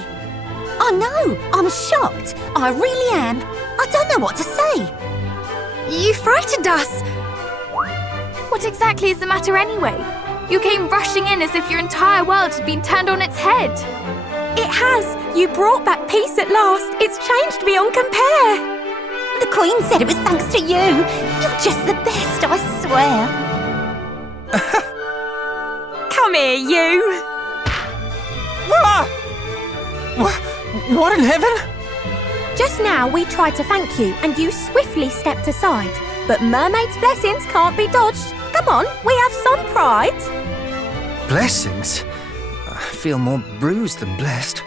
I know, I'm shocked. I really am. I don't know what to say. You frightened us. What exactly is the matter anyway? You came rushing in as if your entire world had been turned on its head. It has. You brought back peace at last. It's changed beyond compare. The Queen said it was thanks to you. You're just the best, I swear. Come here, you. What in heaven? Just now we tried to thank you and you swiftly stepped aside. But mermaids' blessings can't be dodged. Come on, we have some pride. Blessings? I feel more bruised than blessed.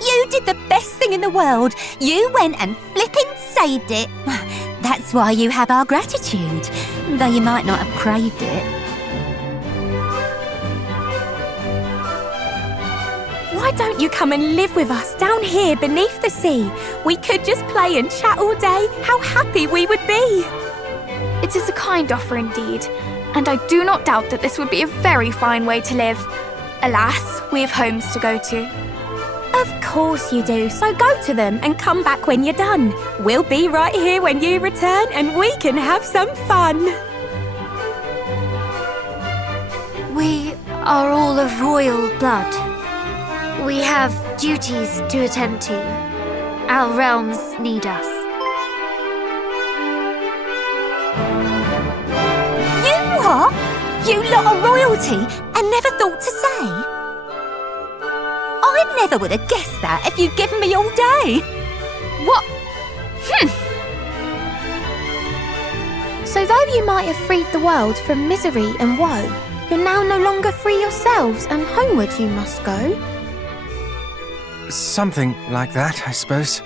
You did the best thing in the world. You went and flipping saved it. That's why you have our gratitude, though you might not have craved it. Why don't you come and live with us down here beneath the sea? We could just play and chat all day. How happy we would be. It is a kind offer indeed, and I do not doubt that this would be a very fine way to live. Alas, we have homes to go to. Of course you do, so go to them and come back when you're done. We'll be right here when you return and we can have some fun. We are all of royal blood. We have duties to attend to. Our realms need us. You what? You lot are royalty and never thought to say? I never would have guessed that if you'd given me all day. What? So though you might have freed the world from misery and woe, you're now no longer free yourselves, and homeward you must go. Something like that, I suppose.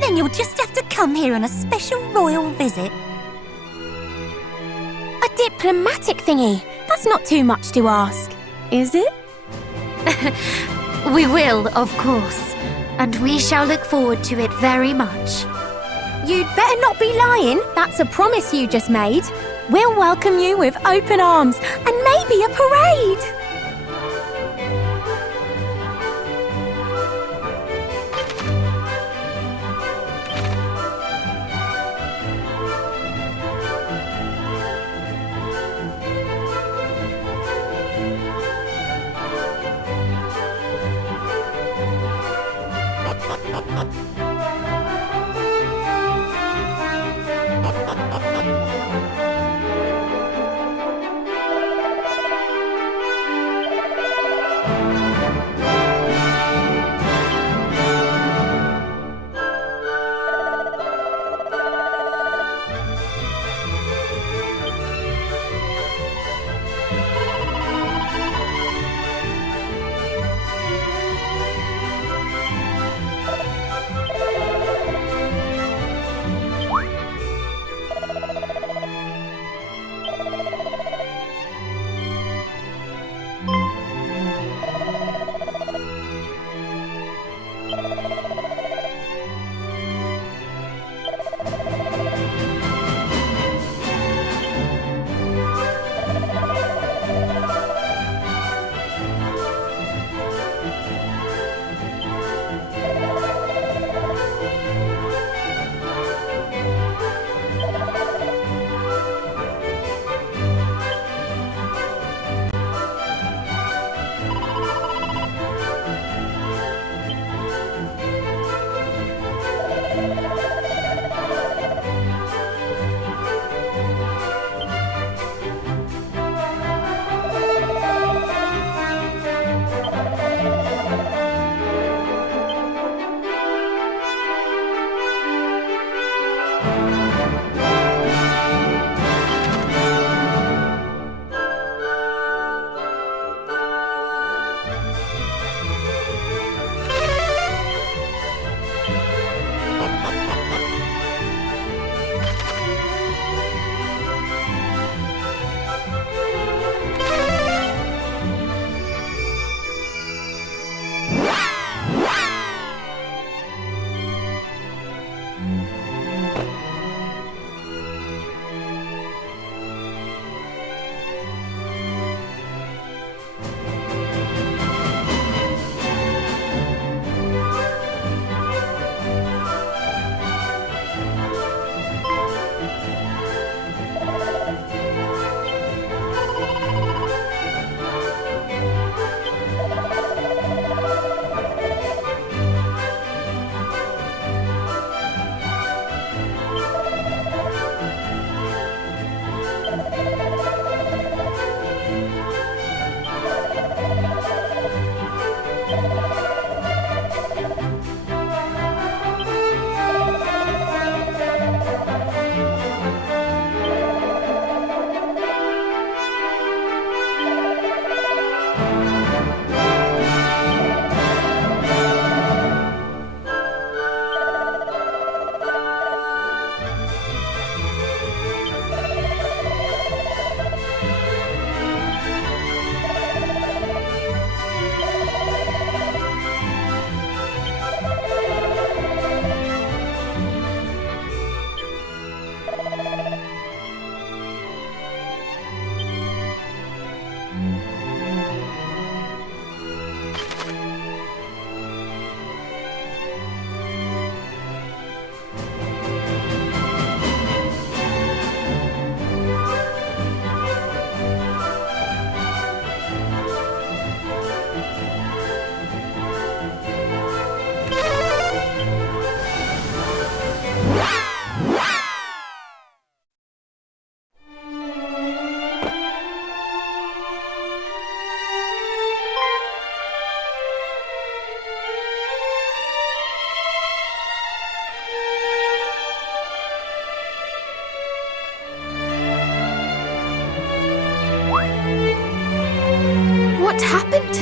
Then you'll just have to come here on a special royal visit. A diplomatic thingy. That's not too much to ask, is it? We will, of course, and we shall look forward to it very much. You'd better not be lying. That's a promise you just made. We'll welcome you with open arms and maybe a parade.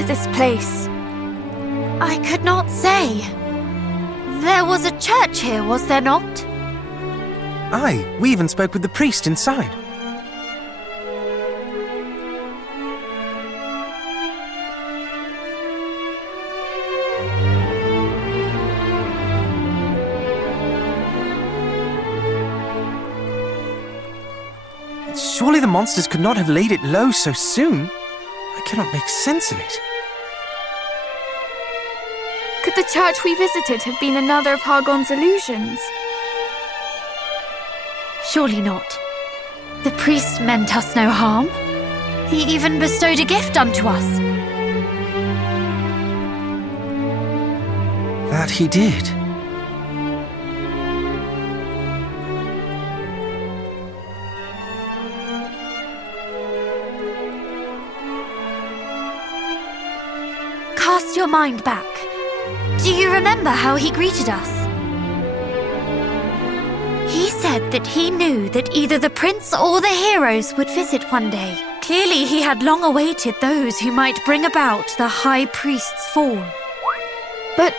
this place? I could not say. There was a church here, was there not? Aye, we even spoke with the priest inside. Surely the monsters could not have laid it low so soon. I cannot make sense of it. Could the church we visited have been another of Hargon's illusions? Surely not. The priest meant us no harm. He even bestowed a gift unto us. That he did. Cast your mind back. Do you remember how he greeted us? He said that he knew that either the prince or the heroes would visit one day. Clearly he had long awaited those who might bring about the High Priest's fall. But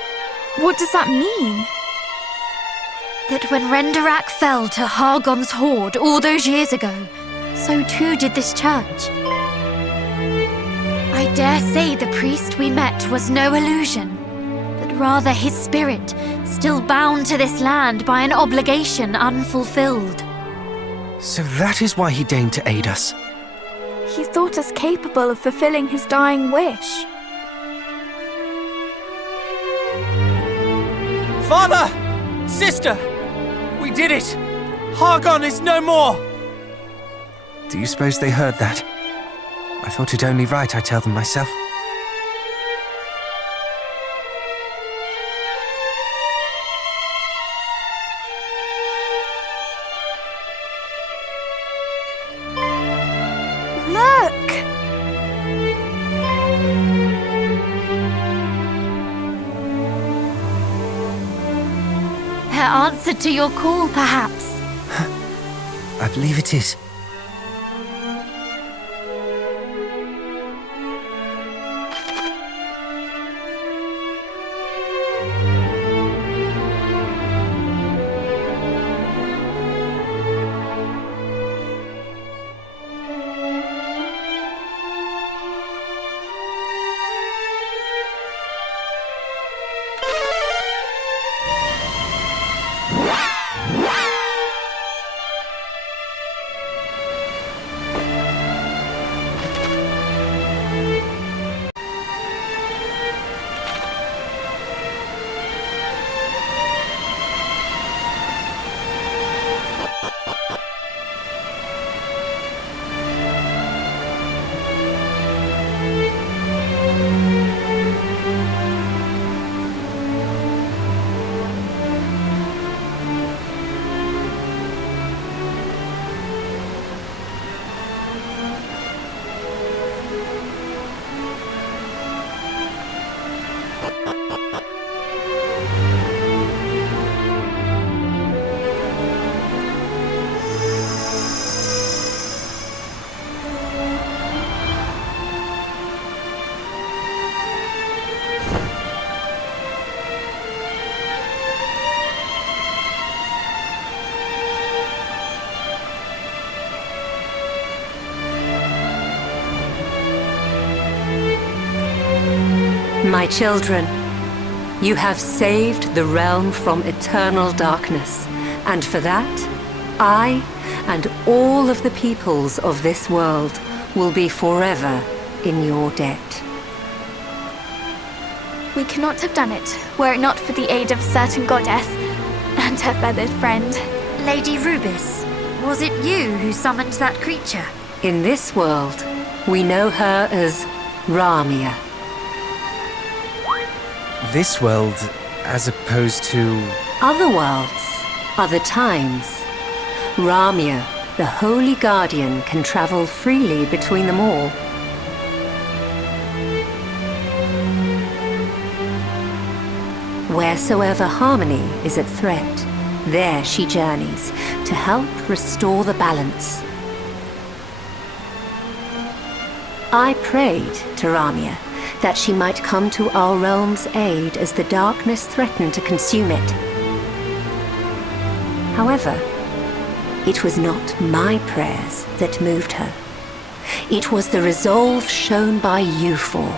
what does that mean? That when Renderak fell to Hargon's horde all those years ago, so too did this church. I dare say the priest we met was no illusion, but rather his spirit, still bound to this land by an obligation unfulfilled. So that is why he deigned to aid us. He thought us capable of fulfilling his dying wish. Father! Sister! We did it! Hargon is no more! Do you suppose they heard that? I thought it only right I tell them myself. Look! Their answer to your call, perhaps. I believe it is. My children, you have saved the realm from eternal darkness, and for that, I and all of the peoples of this world will be forever in your debt. We cannot have done it, were it not for the aid of a certain goddess and her feathered friend. Lady Rubis, was it you who summoned that creature? In this world, we know her as Ramia. This world, as opposed to... Other worlds, other times. Ramia, the Holy Guardian, can travel freely between them all. Wheresoever harmony is at threat, there she journeys to help restore the balance. I prayed to Ramia that she might come to our realm's aid as the darkness threatened to consume it. However, it was not my prayers that moved her. It was the resolve shown by you four.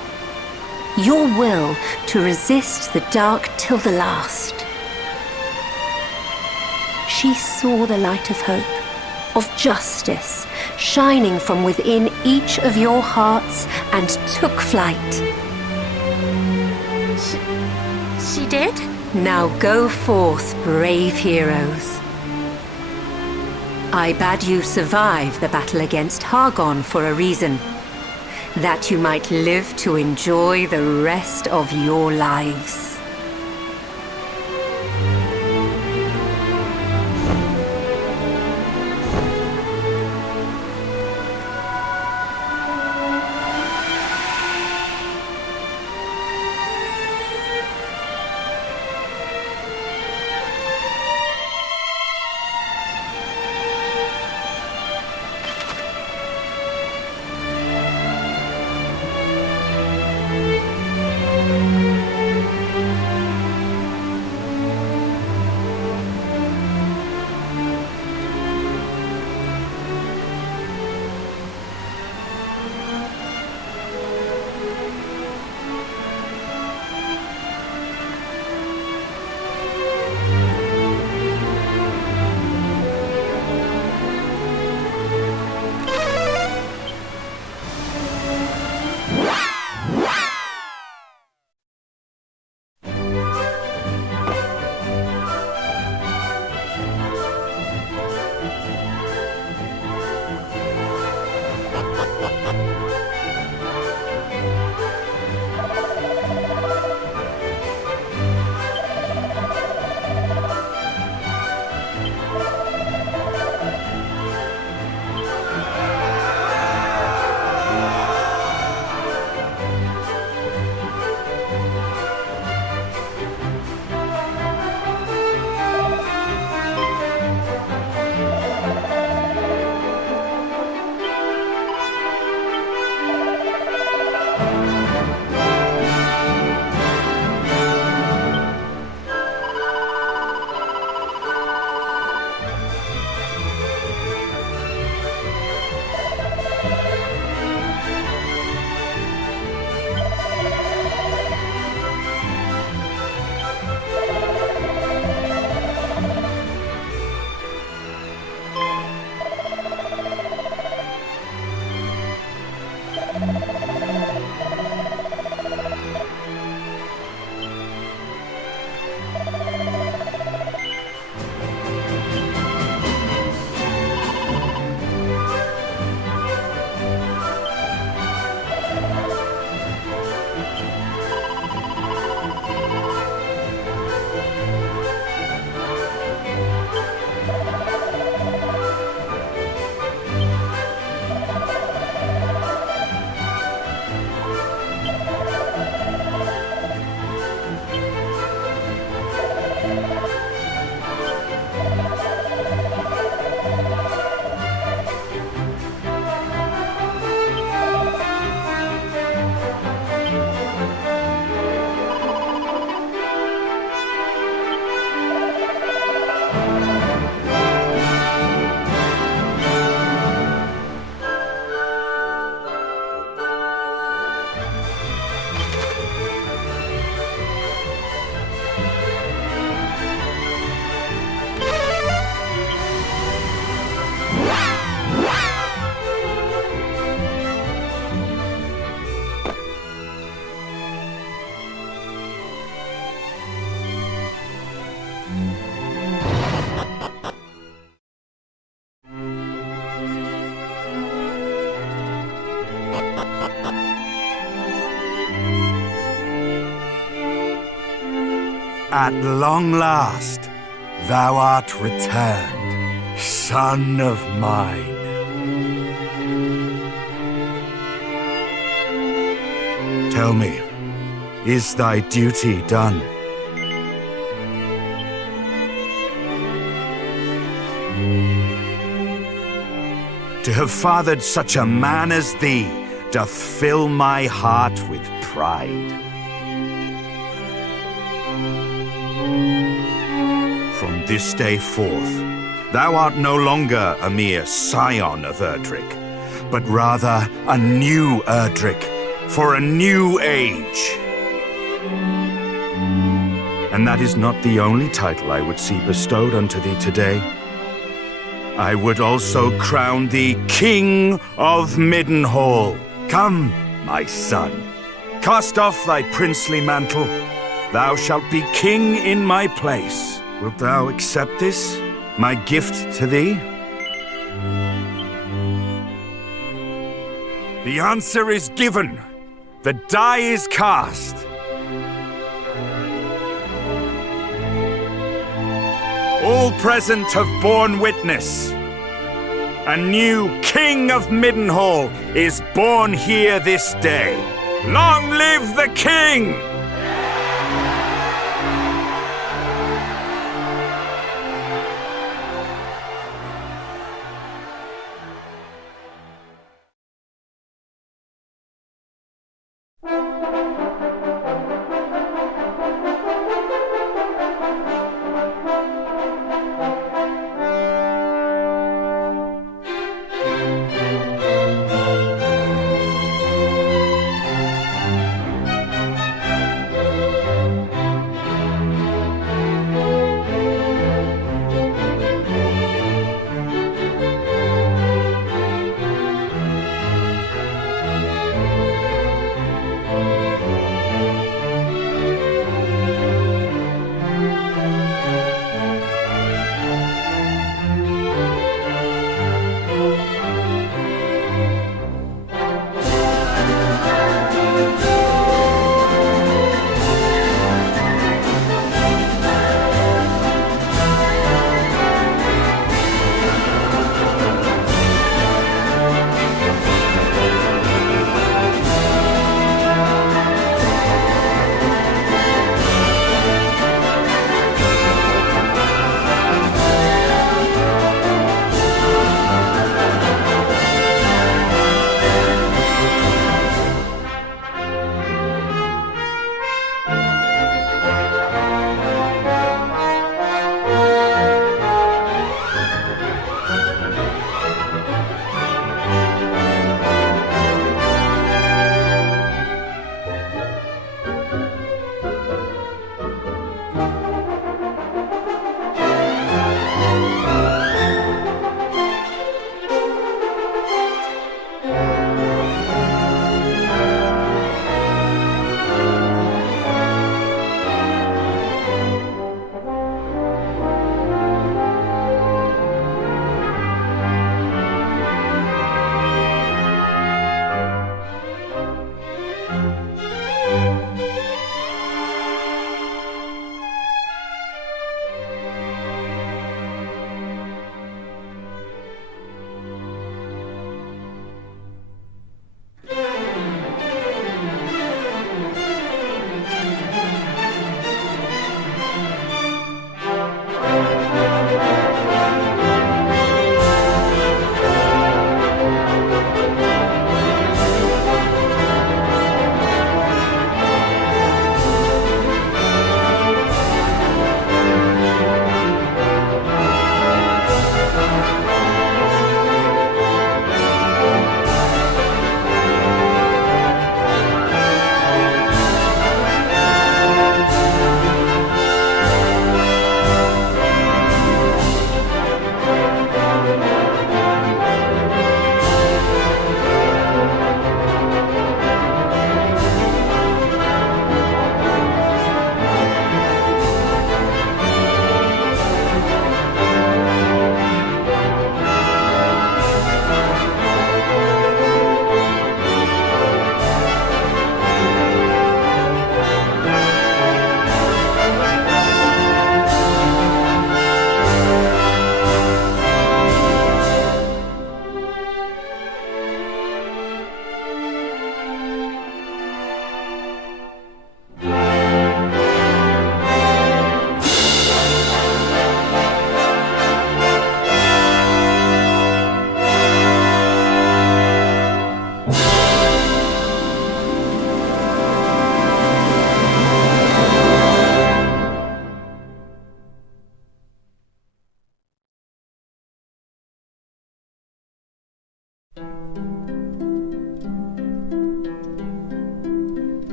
Your will to resist the dark till the last. She saw the light of hope, of justice, shining from within each of your hearts and took flight. She did? Now go forth, brave heroes. I bade you survive the battle against Hargon for a reason. That you might live to enjoy the rest of your lives. At long last, thou art returned, son of mine. Tell me, is thy duty done? To have fathered such a man as thee doth fill my heart with pride. From this day forth, thou art no longer a mere scion of Erdrick, but rather a new Erdrick for a new age. And that is not the only title I would see bestowed unto thee today. I would also crown thee King of Middenhall. Come, my son, cast off thy princely mantle. Thou shalt be king in my place. Wilt thou accept this, my gift to thee? The answer is given. The die is cast. All present have borne witness. A new King of Middenhall is born here this day. Long live the King!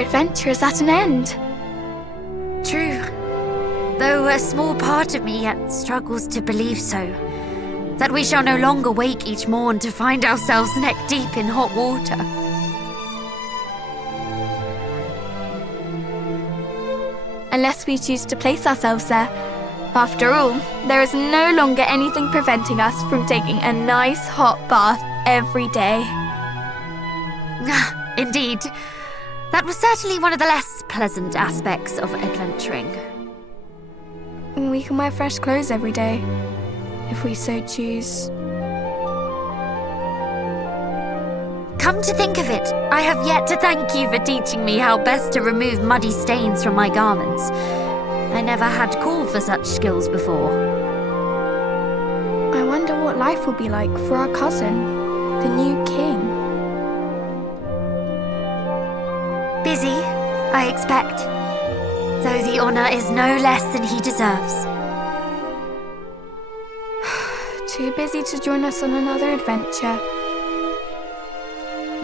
adventure is at an end. True. Though a small part of me yet struggles to believe so. That we shall no longer wake each morn to find ourselves neck deep in hot water. Unless we choose to place ourselves there. After all, there is no longer anything preventing us from taking a nice hot bath every day. Indeed. That was certainly one of the less pleasant aspects of adventuring. We can wear fresh clothes every day, if we so choose. Come to think of it, I have yet to thank you for teaching me how best to remove muddy stains from my garments. I never had call for such skills before. I wonder what life will be like for our cousin, the new king. Busy, I expect. Though the honor is no less than he deserves. Too busy to join us on another adventure.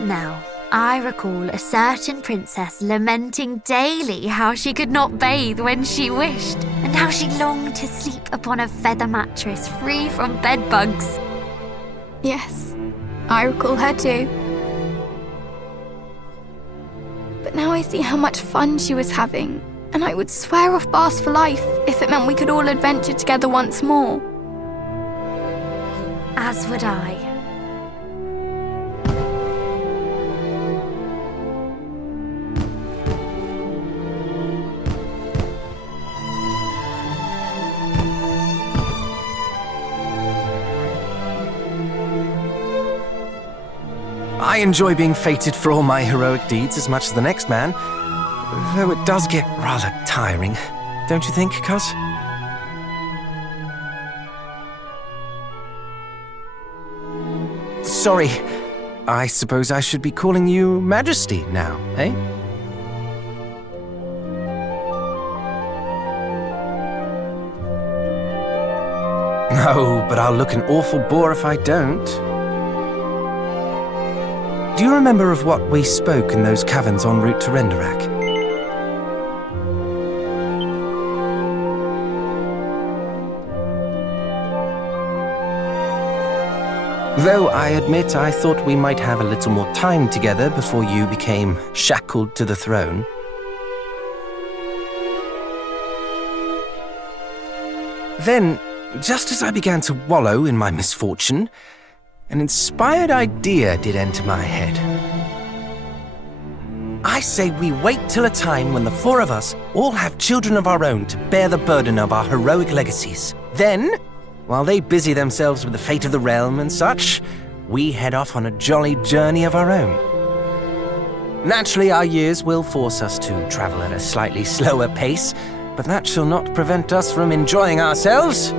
Now, I recall a certain princess lamenting daily how she could not bathe when she wished, and how she longed to sleep upon a feather mattress free from bed bugs. Yes, I recall her too. But now I see how much fun she was having, and I would swear off baths for life if it meant we could all adventure together once more. As would I. I enjoy being fated for all my heroic deeds as much as the next man, though it does get rather tiring, don't you think, Cuz? Sorry, I suppose I should be calling you Majesty now, eh? No, but I'll look an awful bore if I don't. Do you remember of what we spoke in those caverns en route to Renderak? Though I admit I thought we might have a little more time together before you became shackled to the throne. Then, just as I began to wallow in my misfortune, an inspired idea did enter my head. I say we wait till a time when the four of us all have children of our own to bear the burden of our heroic legacies. Then, while they busy themselves with the fate of the realm and such, we head off on a jolly journey of our own. Naturally, our years will force us to travel at a slightly slower pace, but that shall not prevent us from enjoying ourselves.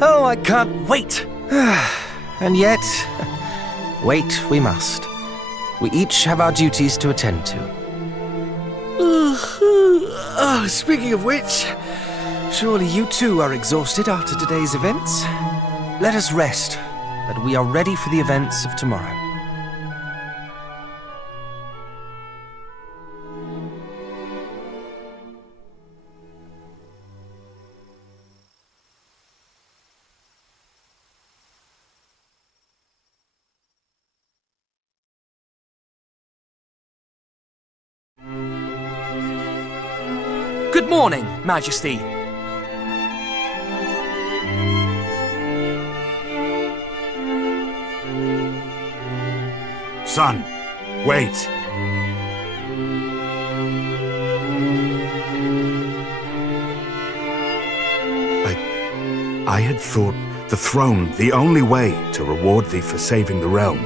Oh, I can't wait! And yet, wait we must. We each have our duties to attend to. Oh, speaking of which, surely you too are exhausted after today's events? Let us rest, that we are ready for the events of tomorrow. Good morning, Majesty. Son, wait. I had thought the throne the only way to reward thee for saving the realm.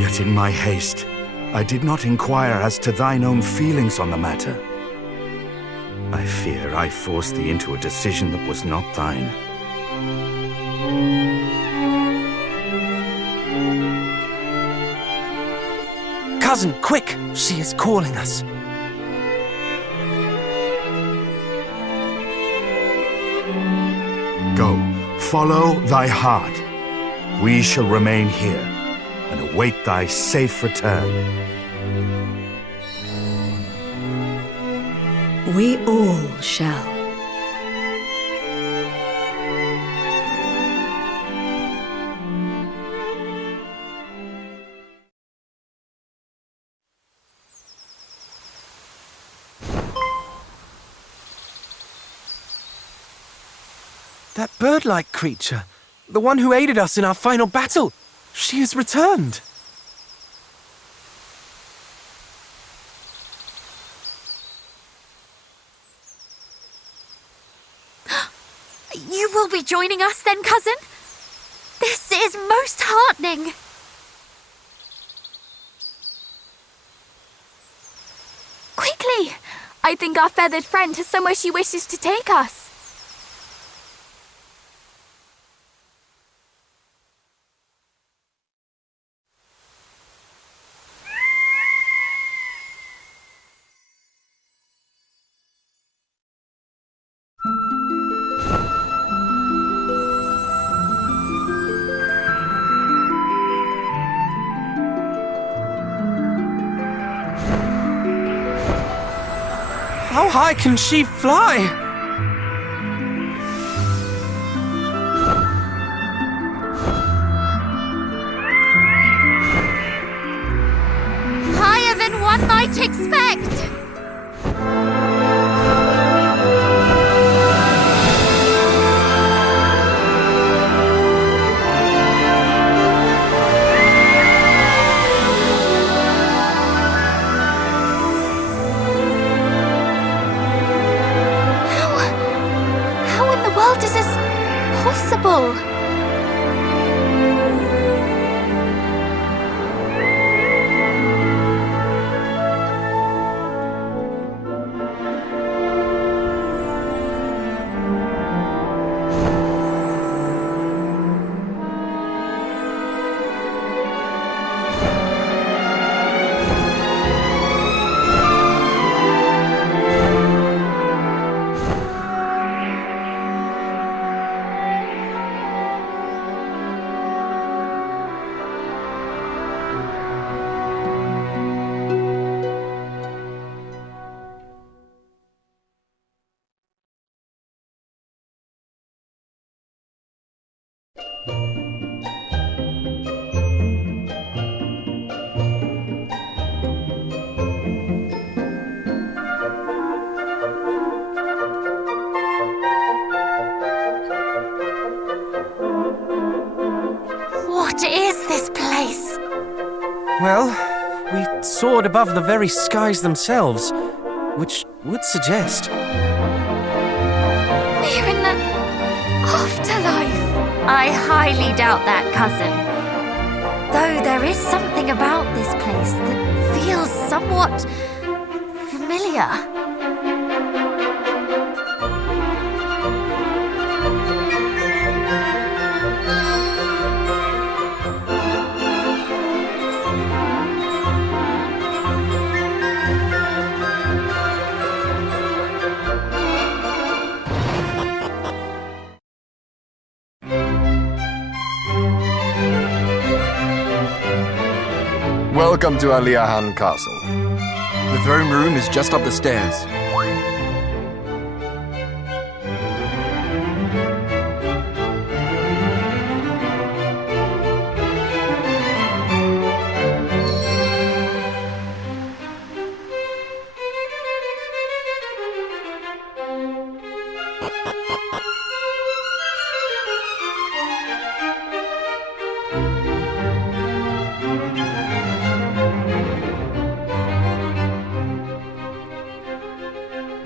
Yet in my haste, I did not inquire as to thine own feelings on the matter. I fear I forced thee into a decision that was not thine. Cousin, quick! She is calling us. Go, follow thy heart. We shall remain here and await thy safe return. We all shall. That bird-like creature, the one who aided us in our final battle, she has returned. You will be joining us then, cousin? This is most heartening. Quickly! I think our feathered friend has somewhere she wishes to take us. How high can she fly? Higher than one might expect. Is this possible? What is this place? Well, we soared above the very skies themselves, which would suggest... We're in the afterlife. I highly doubt that, cousin. Though there is something about this place that feels somewhat familiar. Welcome to Aliahan Castle. The throne room is just up the stairs.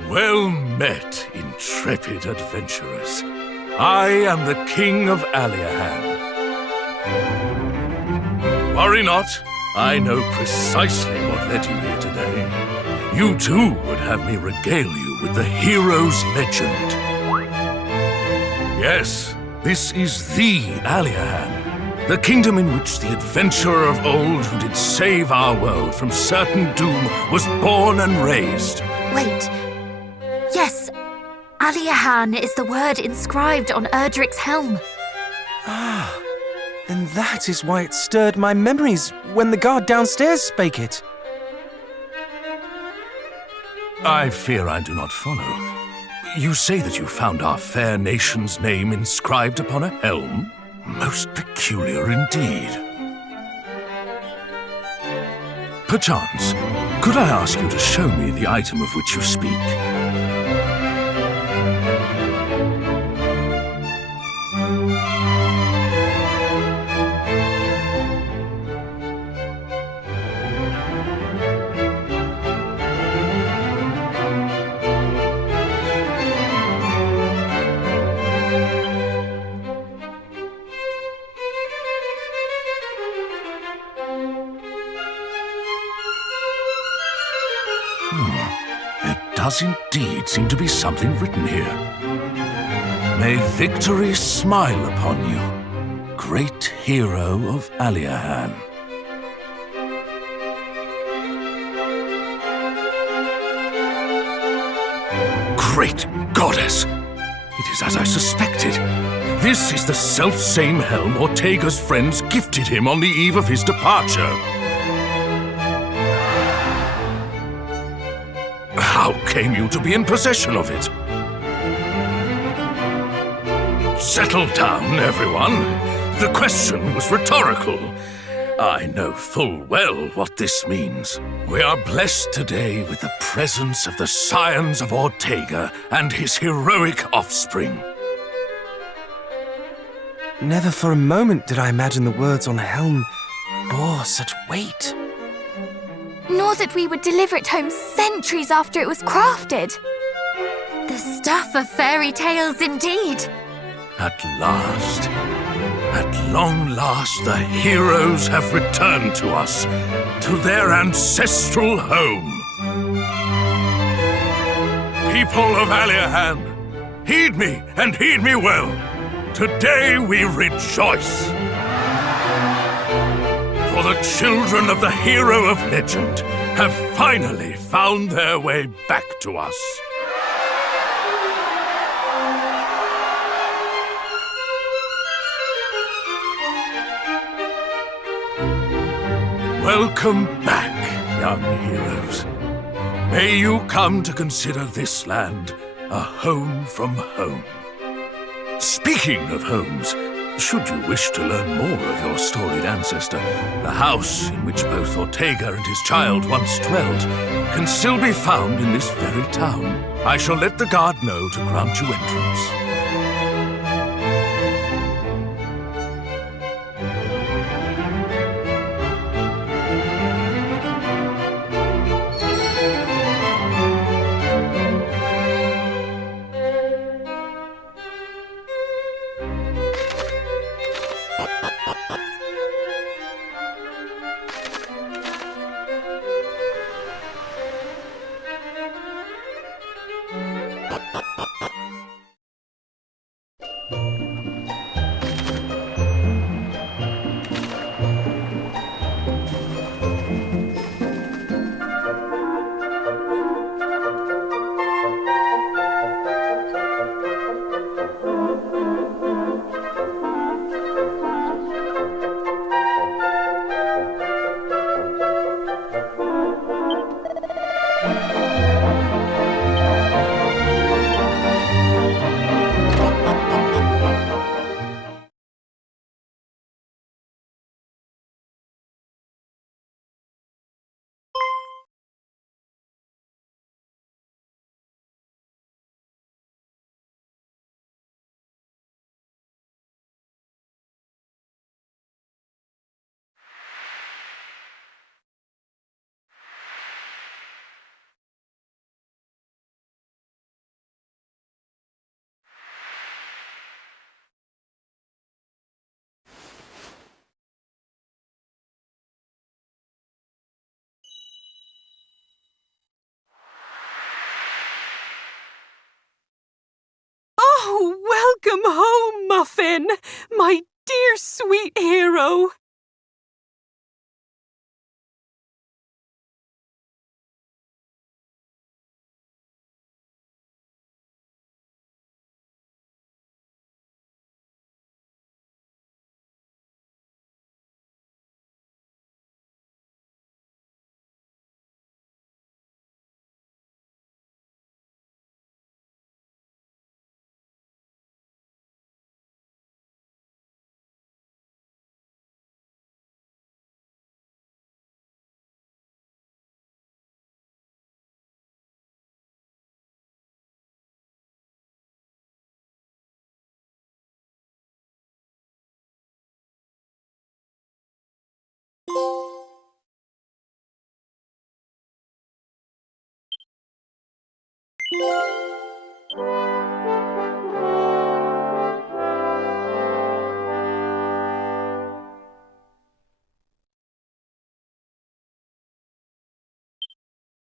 Well met, intrepid adventurers. I am the King of Aliahan. Worry not, I know precisely what led you here today. You too would have me regale you with the hero's legend. Yes, this is the Aliahan, the kingdom in which the adventurer of old who did save our world from certain doom was born and raised. Wait. Yes, Aliahan is the word inscribed on Erdric's helm. Ah, Then that is why it stirred my memories when the guard downstairs spake it. I fear I do not follow. You say that you found our fair nation's name inscribed upon a helm? Most peculiar indeed. Perchance, could I ask you to show me the item of which you speak? There does indeed seem to be something written here. May victory smile upon you, great hero of Aliahan. Great goddess! It is as I suspected. This is the self-same helm Ortega's friends gifted him on the eve of his departure. How came you to be in possession of it? Settle down, everyone. The question was rhetorical. I know full well what this means. We are blessed today with the presence of the scions of Ortega and his heroic offspring. Never for a moment did I imagine the words on the helm bore such weight. Nor that we would deliver it home centuries after it was crafted. The stuff of fairy tales indeed. At long last, the heroes have returned to us, to their ancestral home. People of Aliahan, heed me and heed me well. Today we rejoice. For the children of the hero of legend have finally found their way back to us. Welcome back, young heroes. May you come to consider this land a home from home. Speaking of homes, should you wish to learn more of your storied ancestor, the house in which both Ortega and his child once dwelt can still be found in this very town. I shall let the guard know to grant you entrance. Oh, welcome home, Muffin! My dear sweet hero!